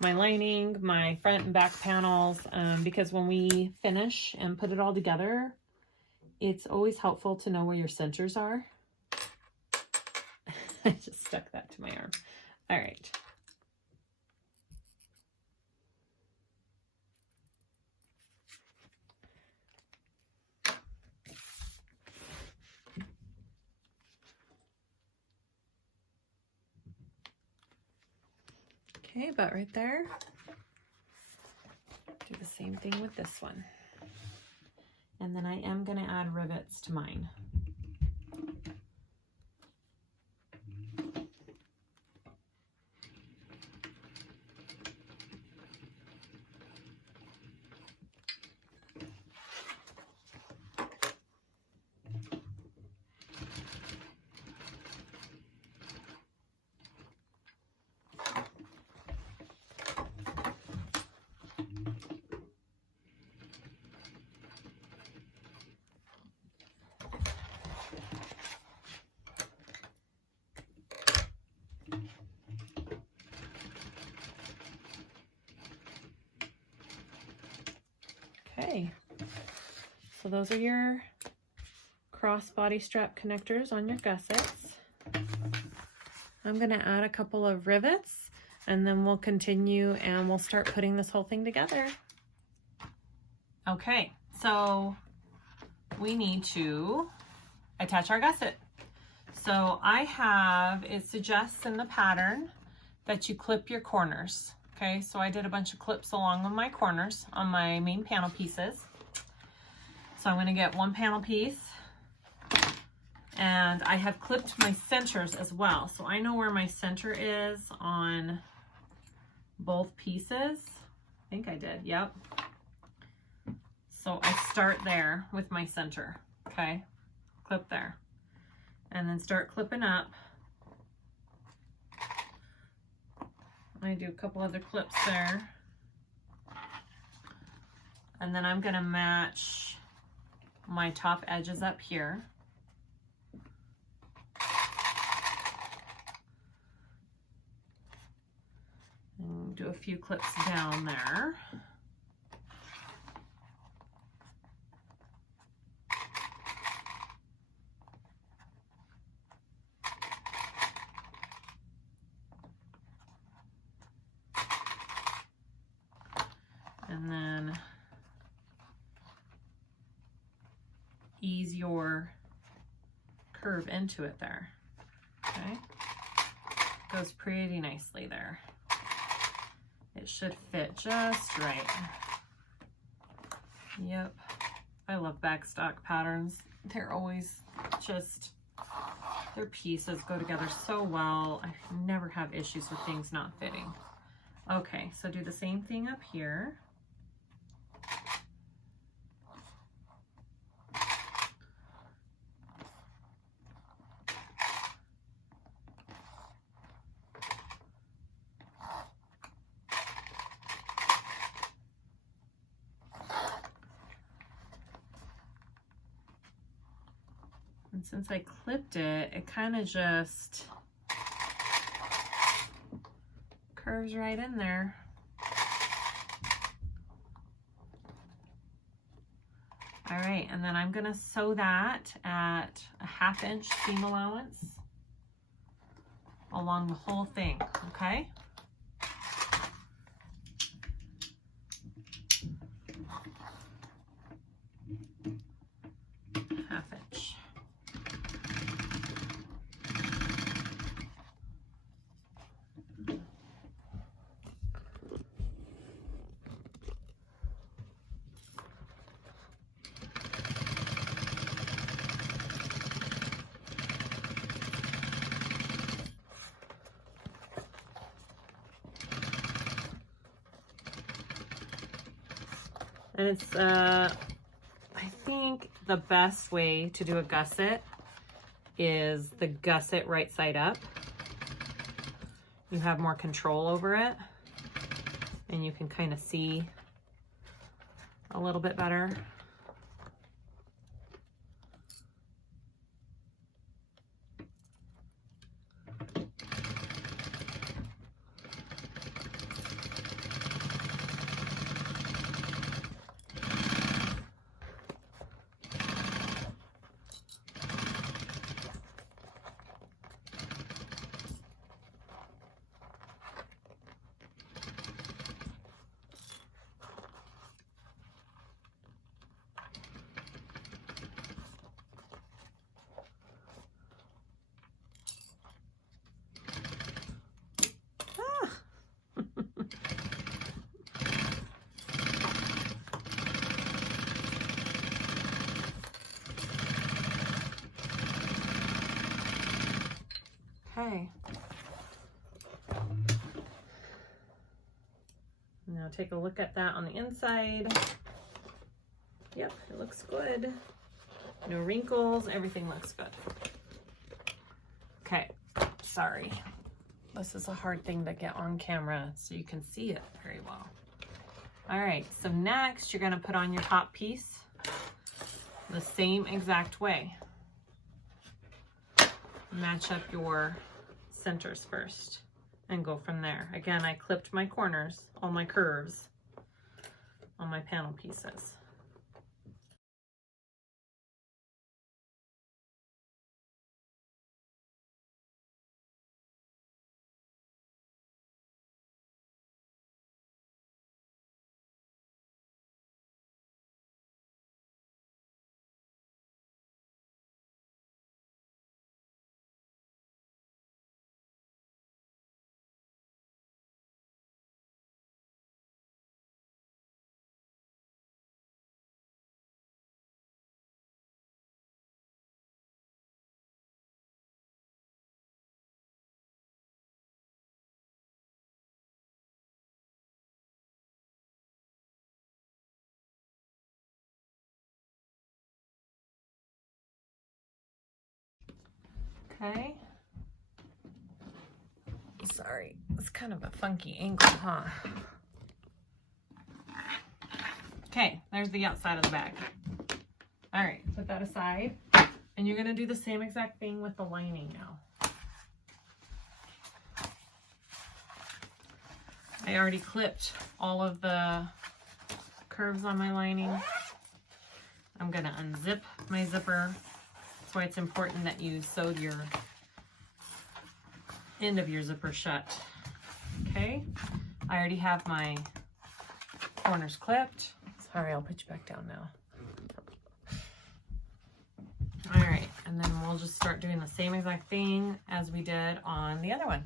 my lining, my front and back panels, because when we finish and put it all together, it's always helpful to know where your centers are. I just stuck that to my arm. All right. Okay, about right there. Do the same thing with this one. And then I am going to add rivets to mine. So those are your crossbody strap connectors on your gussets. I'm gonna add a couple of rivets and then we'll continue and we'll start putting this whole thing together. Okay, so we need to attach our gusset. So it suggests in the pattern that you clip your corners. Okay, so I did a bunch of clips along with my corners on my main panel pieces. So I'm gonna get one panel piece, and I have clipped my centers as well. So I know where my center is on both pieces. I think I did, yep. So I start there with my center, okay? Clip there. And then start clipping up. I do a couple other clips there. And then I'm gonna match my top edges up here. And do a few clips down there. And then ease your curve into it there, okay? Goes pretty nicely there. It should fit just right. Yep, I love Bagstock patterns. They're always just, their pieces go together so well. I never have issues with things not fitting. Okay, so do the same thing up here. And since I clipped it, it kind of just curves right in there. All right, and then I'm gonna sew that at a 1/2 inch seam allowance along the whole thing, okay? And it's, I think the best way to do a gusset is the gusset right side up. You have more control over it and you can kind of see a little bit better. Okay. Now take a look at that on the inside. Yep, it looks good. No wrinkles, everything looks good. Okay, sorry. This is a hard thing to get on camera so you can see it very well. All right, so next you're gonna put on your top piece the same exact way. Match up your centers first and go from there. Again, I clipped my corners, all my curves on my panel pieces. Okay. Sorry, it's kind of a funky angle, huh? Okay, there's the outside of the bag. All right, put that aside. And you're gonna do the same exact thing with the lining now. I already clipped all of the curves on my lining. I'm gonna unzip my zipper. That's why it's important that you sewed your end of your zipper shut. Okay, I already have my corners clipped. Sorry, I'll put you back down now. All right, and then we'll just start doing the same exact thing as we did on the other one.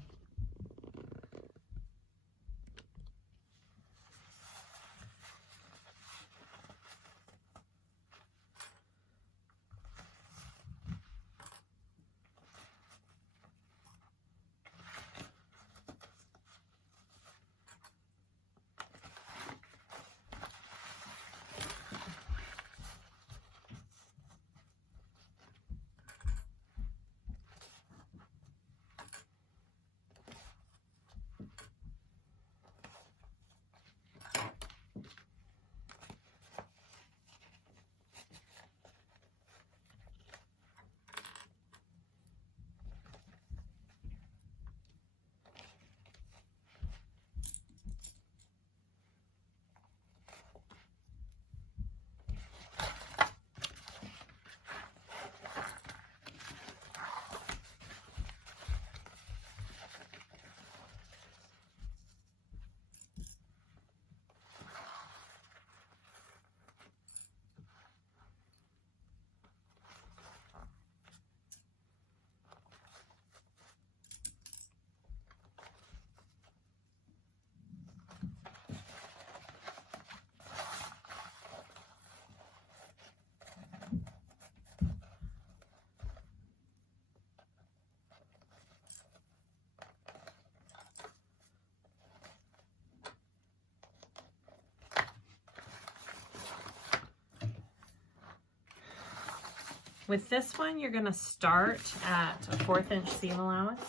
With this one, you're gonna start at a 1/4 inch seam allowance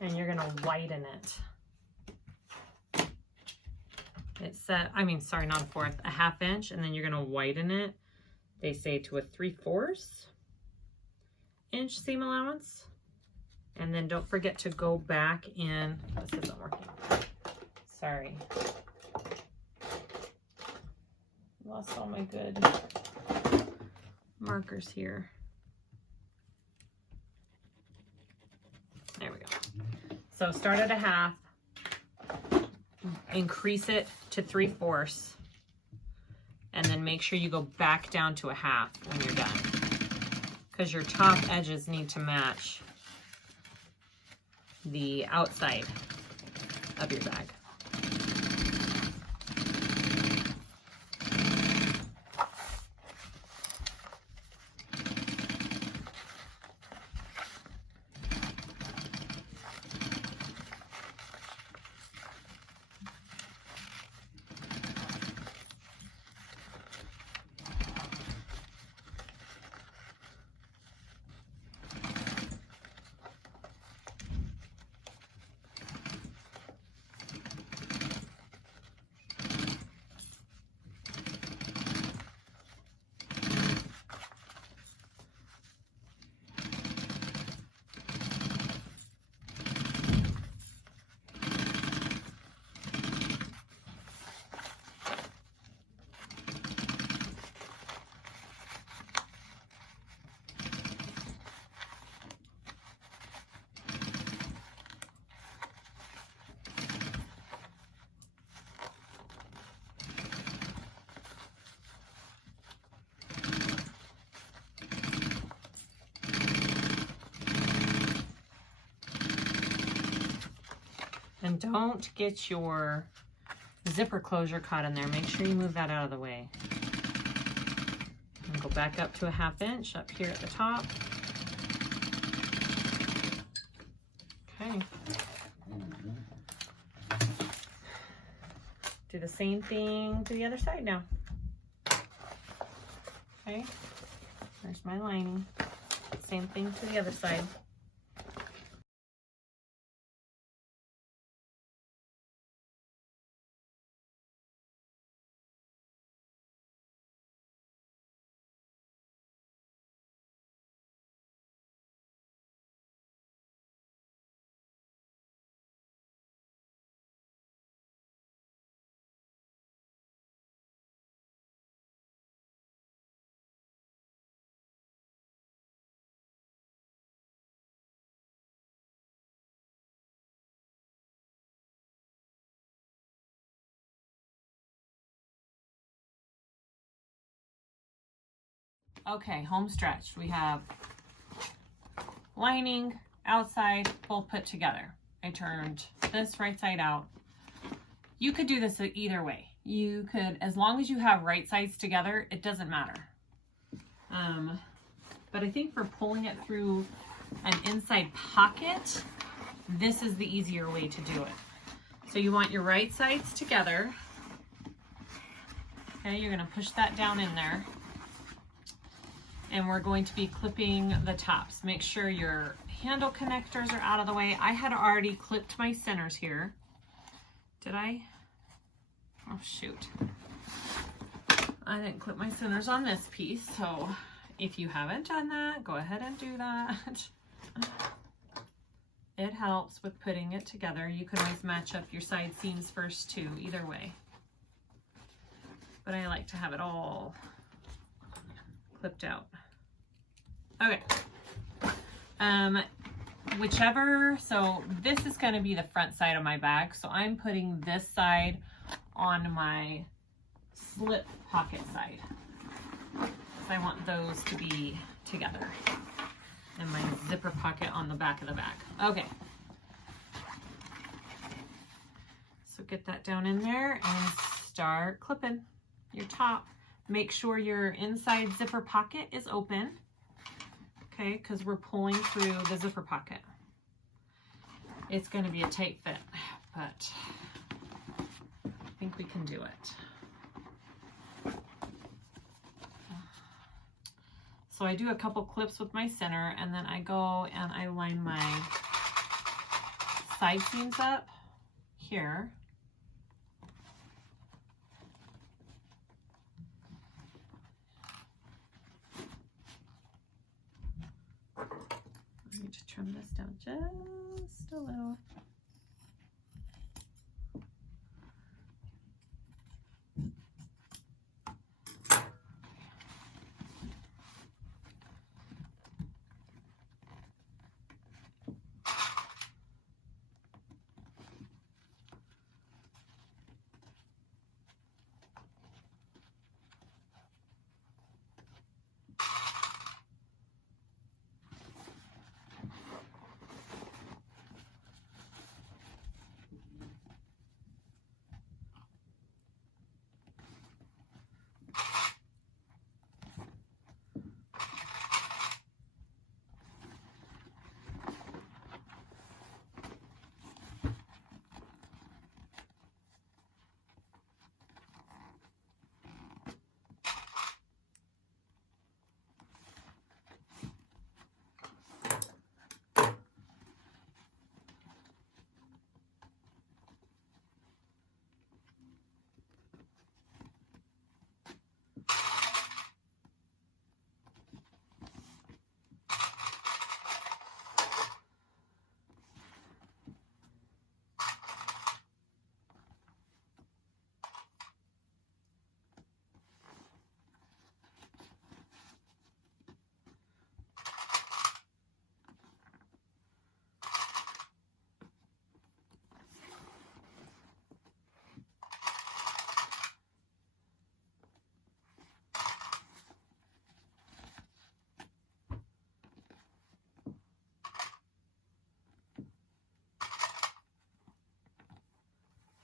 and you're gonna widen it. It's set, I mean, sorry, not a 1/4, a 1/2 inch, and then you're gonna widen it, they say, to a 3/4 inch seam allowance. And then don't forget to go back in, this isn't working, sorry. Lost all my good markers here. There we go. So start at a 1/2, increase it to 3/4, and then make sure you go back down to a 1/2 when you're done, because your top edges need to match the outside of your bag. And don't get your zipper closure caught in there. Make sure you move that out of the way. And go back up to a 1/2 inch up here at the top. Okay. Do the same thing to the other side now. Okay. There's my lining. Same thing to the other side. Okay, home stretch. We have lining, outside, both put together. I turned this right side out. You could do this either way. You could, as long as you have right sides together, it doesn't matter. But I think for pulling it through an inside pocket, this is the easier way to do it. So you want your right sides together. Okay, you're gonna push that down in there. And we're going to be clipping the tops. Make sure your handle connectors are out of the way. I had already clipped my centers here. Did I? Oh shoot. I didn't clip my centers on this piece, so if you haven't done that, go ahead and do that. It helps with putting it together. You can always match up your side seams first too, either way. But I like to have it all clipped out. Okay. Whichever, so this is going to be the front side of my bag. So I'm putting this side on my slip pocket side. So I want those to be together. And my zipper pocket on the back of the bag. Okay. So get that down in there and start clipping your top. Make sure your inside zipper pocket is open. Okay, because we're pulling through the zipper pocket. It's going to be a tight fit, but I think we can do it. So I do a couple clips with my center, and then I go and I line my side seams up here. I need to trim this down just a little.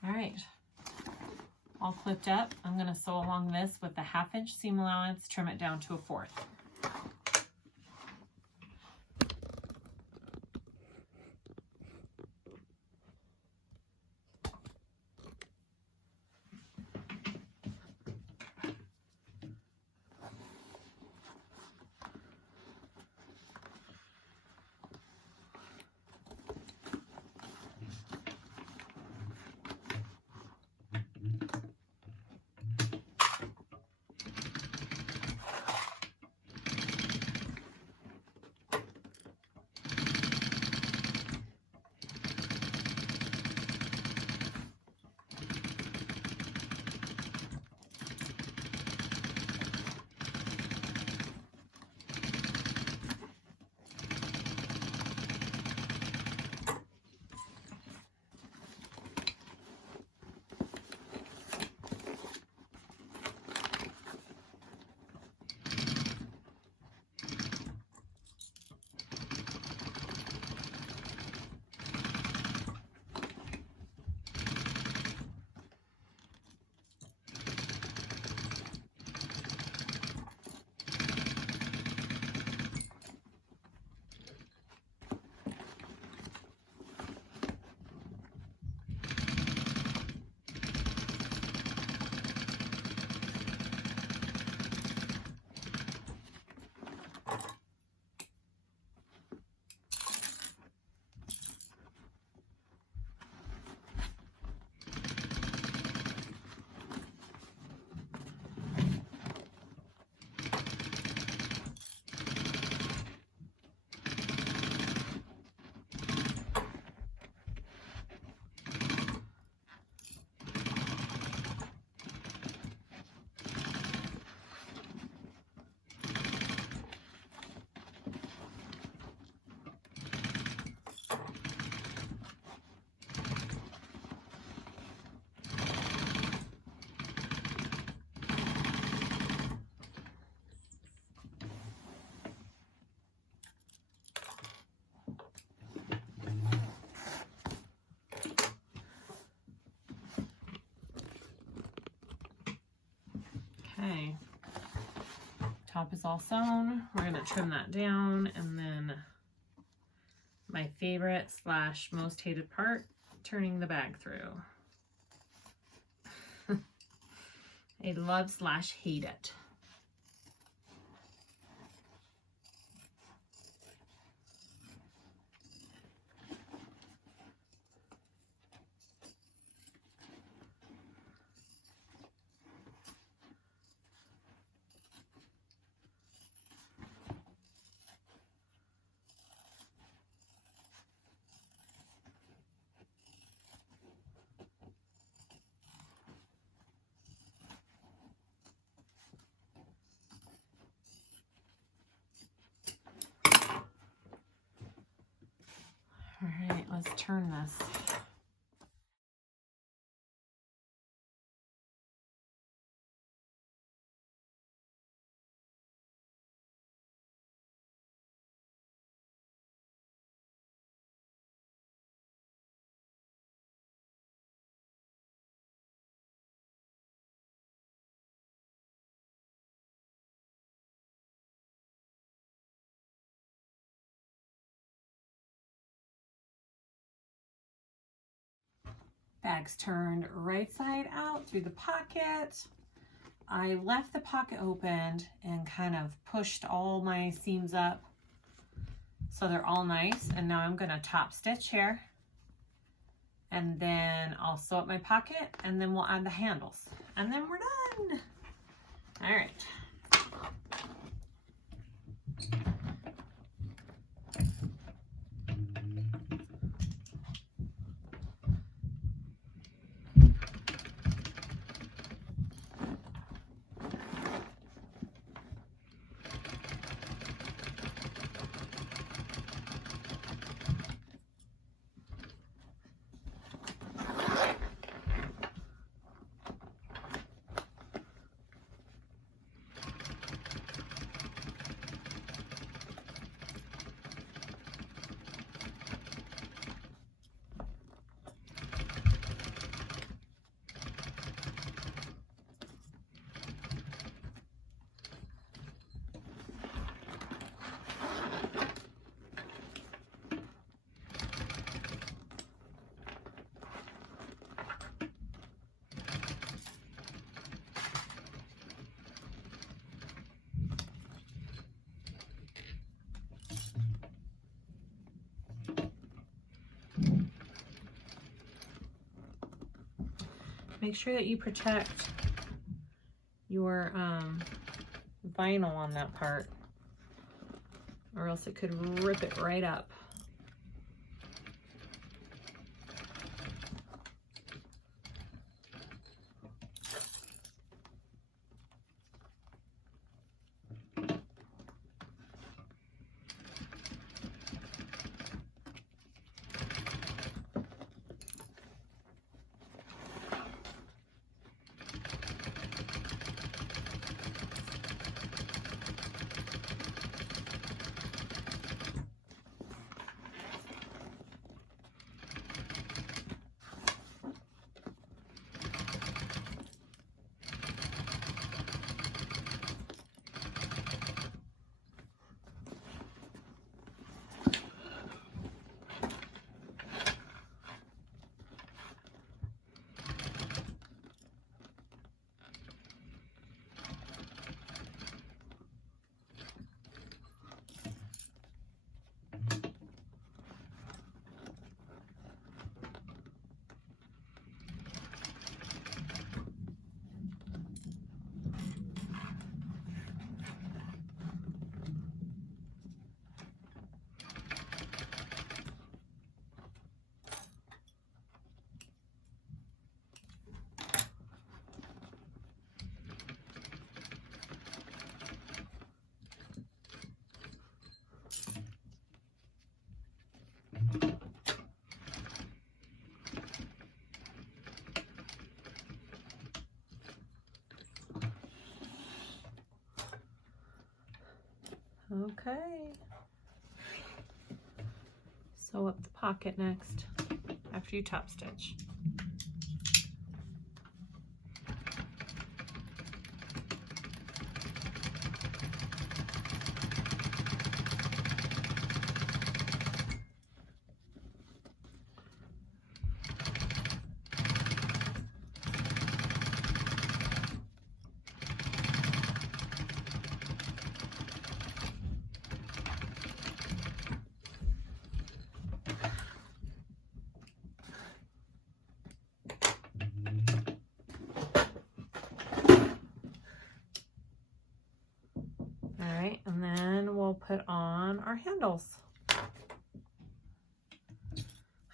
All right, all clipped up. I'm going to sew along this with the 1/2 inch seam allowance, trim it down to a 1/4. top is all sewn. We're going to trim that down, and then my favorite / most hated part, turning the bag through. I love / hate it. All right, let's turn this. Bag's turned right side out through the pocket. I left the pocket opened and kind of pushed all my seams up so they're all nice. And now I'm going to top stitch here, and then I'll sew up my pocket, and then we'll add the handles, and then we're done. All right. Make sure that you protect your vinyl on that part, or else it could rip it right up. Okay. Sew up the pocket next after you top stitch. put on our handles.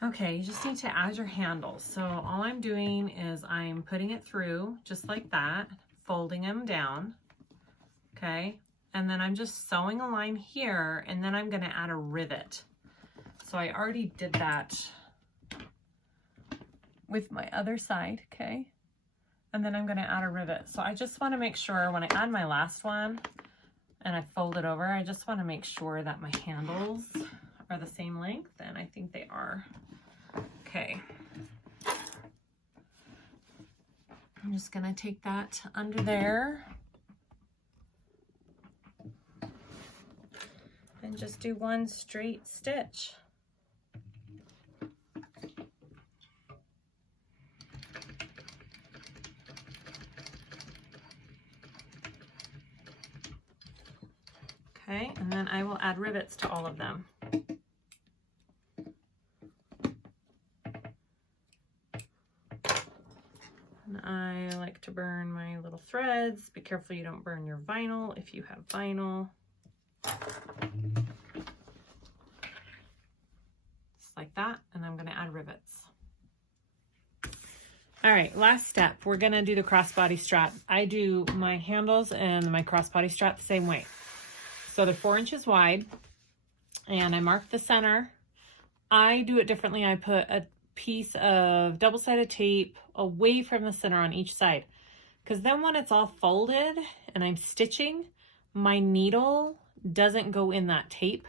Okay, you just need to add your handles. So all I'm doing is I'm putting it through just like that, folding them down, okay? And then I'm just sewing a line here, and then I'm gonna add a rivet. So I already did that with my other side, okay? And then I'm gonna add a rivet. So I just wanna make sure when I add my last one and I fold it over, I just wanna make sure that my handles are the same length, and I think they are. Okay. I'm just gonna take that under there and just do one straight stitch. Okay, and then I will add rivets to all of them. And I like to burn my little threads. Be careful you don't burn your vinyl if you have vinyl. Just like that, and I'm gonna add rivets. All right, last step, we're gonna do the crossbody strap. I do my handles and my crossbody strap the same way. So they're 4 inches wide, and I mark the center. I do it differently. I put a piece of double-sided tape away from the center on each side, because then when it's all folded and I'm stitching, my needle doesn't go in that tape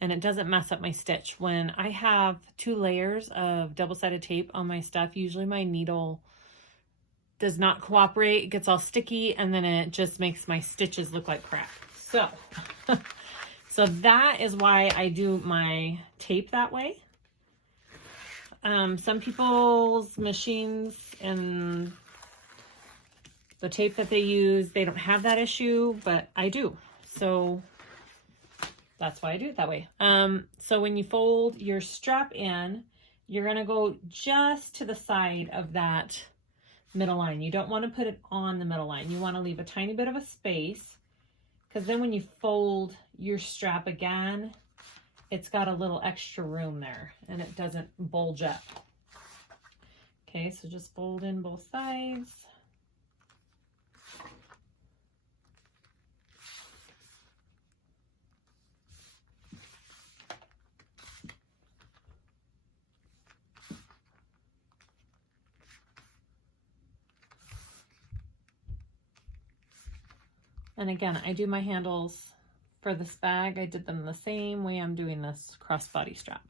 and it doesn't mess up my stitch. When I have 2 layers of double-sided tape on my stuff, usually my needle does not cooperate. It gets all sticky, and then it just makes my stitches look like crap. So, so that is why I do my tape that way. Some people's machines and the tape that they use, they don't have that issue, but I do. So that's why I do it that way. So when you fold your strap in, you're gonna go just to the side of that middle line. You don't want to put it on the middle line. You want to leave a tiny bit of a space, because then when you fold your strap again, it's got a little extra room there and it doesn't bulge up. Okay, so just fold in both sides. And again, I do my handles for this bag. I did them the same way I'm doing this crossbody strap.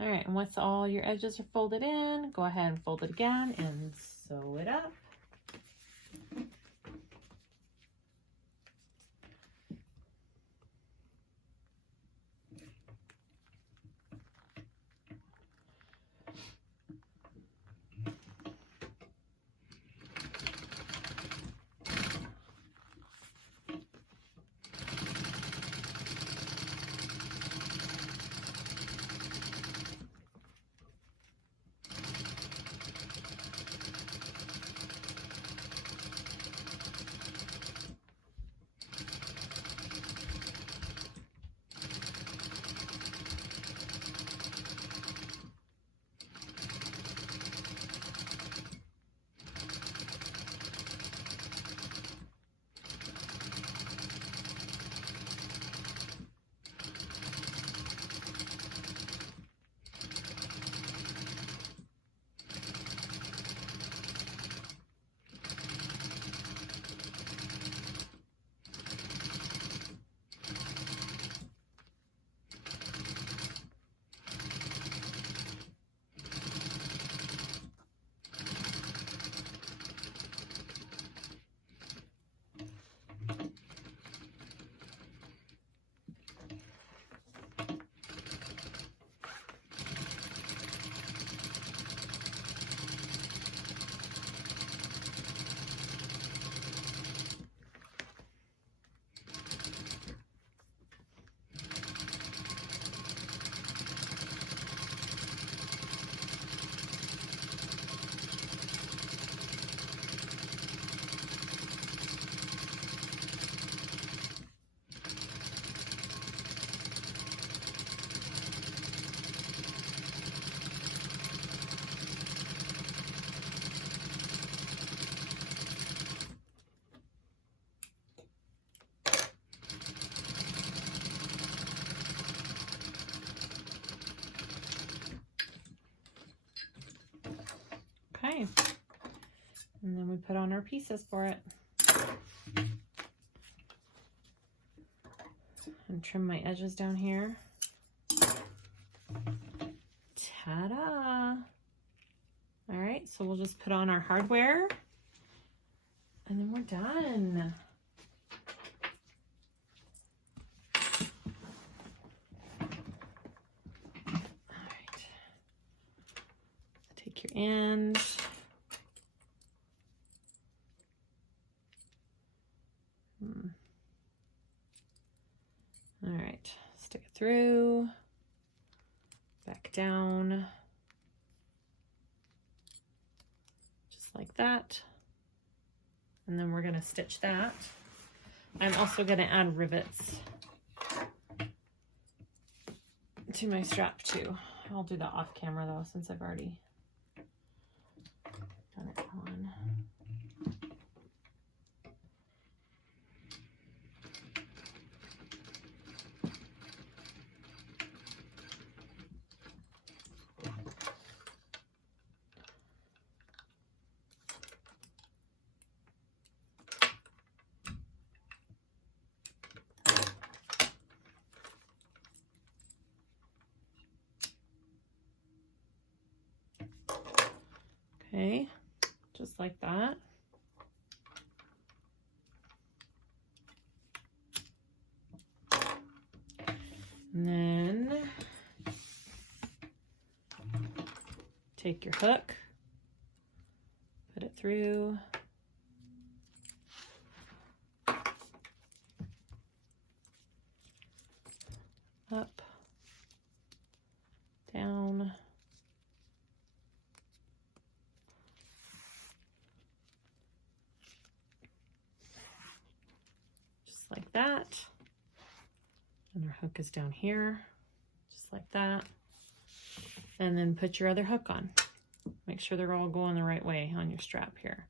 All right, and once all your edges are folded in, go ahead and fold it again and sew it up. Okay. And then we put on our pieces for it. And trim my edges down here. Ta-da! All right, so we'll just put on our hardware and then we're done. All right. Take your end. All right, stick it through, back down, just like that. And then we're gonna stitch that. I'm also gonna add rivets to my strap too. I'll do that off camera though, since I've already done it on. Okay, just like that. And then take your hook, put it through. Up, down. Like that, and our hook is down here, just like that, and then put your other hook on. Make sure they're all going the right way on your strap here,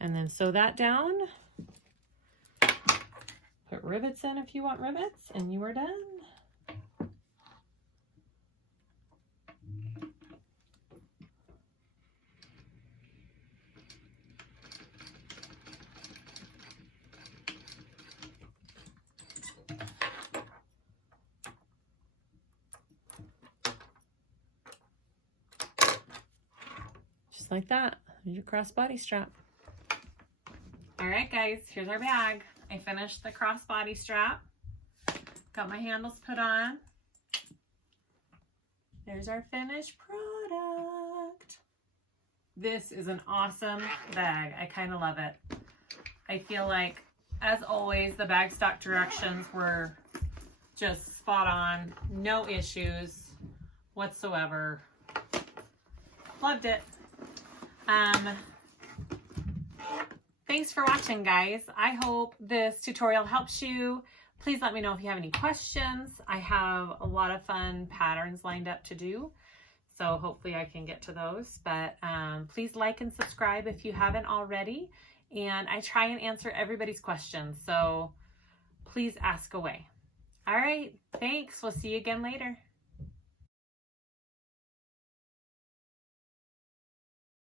and then sew that down. Put rivets in if you want rivets, and you are done. Like that, your crossbody strap. All right, guys, here's our bag. I finished the crossbody strap. Got my handles put on. There's our finished product. This is an awesome bag. I kind of love it. I feel like, as always, the Bagstock directions were just spot on. No issues whatsoever. Loved it. Thanks for watching, guys. I hope this tutorial helps you. Please let me know if you have any questions. I have a lot of fun patterns lined up to do, so hopefully I can get to those. But please like and subscribe if you haven't already. And I try and answer everybody's questions, so please ask away. All right, thanks. We'll see you again later.